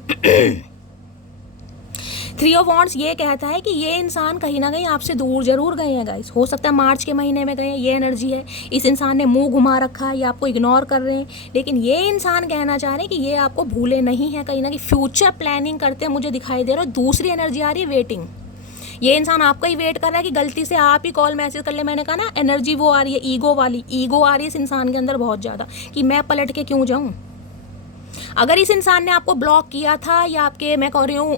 3 ऑफ वॉन्ड्स ये कहता है कि ये इंसान कहीं ना कहीं आपसे दूर जरूर गए हैं गाइस। हो सकता है मार्च के महीने में गए हैं, ये एनर्जी है। इस इंसान ने मुंह घुमा रखा है या आपको इग्नोर कर रहे हैं, लेकिन ये इंसान कहना चाह रहे हैं कि ये आपको भूले नहीं है, कहीं ना कहीं फ्यूचर प्लानिंग करते हैं मुझे दिखाई दे रहा है। दूसरी एनर्जी आ रही है वेटिंग। ये इंसान आपका ही वेट कर रहा है कि गलती से आप ही कॉल मैसेज कर ले। मैंने कहा ना एनर्जी वो आ रही है ईगो वाली, ईगो आ रही है इस इंसान के अंदर बहुत ज़्यादा कि मैं पलट के क्यों जाऊँ। अगर इस इंसान ने आपको ब्लॉक किया था या आपके मैं कह रही हूँ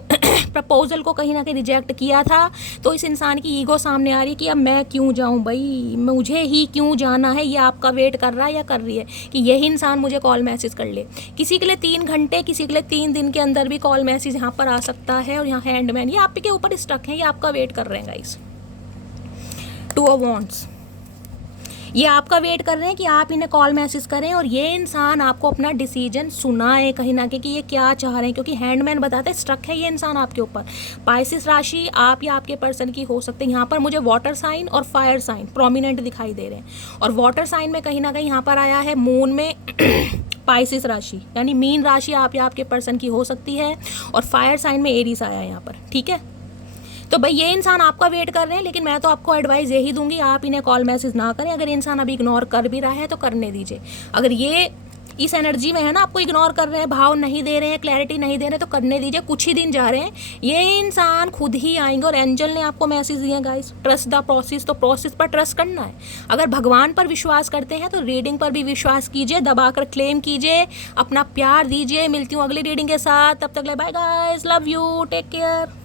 प्रपोजल को कहीं ना कहीं रिजेक्ट किया था, तो इस इंसान की ईगो सामने आ रही है कि अब मैं क्यों जाऊँ भाई, मुझे ही क्यों जाना है, ये आपका वेट कर रहा है या कर रही है कि यही इंसान मुझे कॉल मैसेज कर ले। किसी के लिए 3 घंटे, किसी के लिए 3 दिन के अंदर भी कॉल मैसेज यहाँ पर आ सकता है। और यहाँ हैंडमैन ये आपके ऊपर स्टक है, ये आपका वेट कर रहे हैं गाइस। 2 ऑफ वॉन्ड्स ये आपका वेट कर रहे हैं कि आप इन्हें कॉल मैसेज करें और ये इंसान आपको अपना डिसीजन सुनाए कहीं ना कहीं कि ये क्या चाह रहे हैं, क्योंकि हैंडमैन बताता है स्ट्रक है ये इंसान आपके ऊपर। पाइसिस राशि आप या आपके पर्सन की हो सकते हैं। यहाँ पर मुझे वाटर साइन और फायर साइन प्रोमिनेंट दिखाई दे रहे हैं। और वाटर साइन में कहीं ना कहीं यहाँ पर आया है मून में पाइसिस राशि यानी मीन राशि आप या आपके पर्सन की हो सकती है। और फायर साइन में एरीज आया है यहाँ पर, ठीक है। तो भाई ये इंसान आपका वेट कर रहे हैं, लेकिन मैं तो आपको एडवाइस यही दूंगी आप इन्हें कॉल मैसेज ना करें। अगर इंसान अभी इग्नोर कर भी रहा है तो करने दीजिए। अगर ये इस एनर्जी में है ना आपको इग्नोर कर रहे हैं, भाव नहीं दे रहे हैं, क्लैरिटी नहीं दे रहे, तो करने दीजिए। कुछ ही दिन जा रहे हैं, ये इंसान खुद ही आएंगे। और एंजल ने आपको मैसेज दिए गाइस, ट्रस्ट द प्रोसेस। तो प्रोसेस पर ट्रस्ट करना है। अगर भगवान पर विश्वास करते हैं तो रीडिंग पर भी विश्वास कीजिए, दबाकर क्लेम कीजिए, अपना प्यार दीजिए। मिलती हूँ अगली रीडिंग के साथ, तब तक ले bye guys, love you, take care.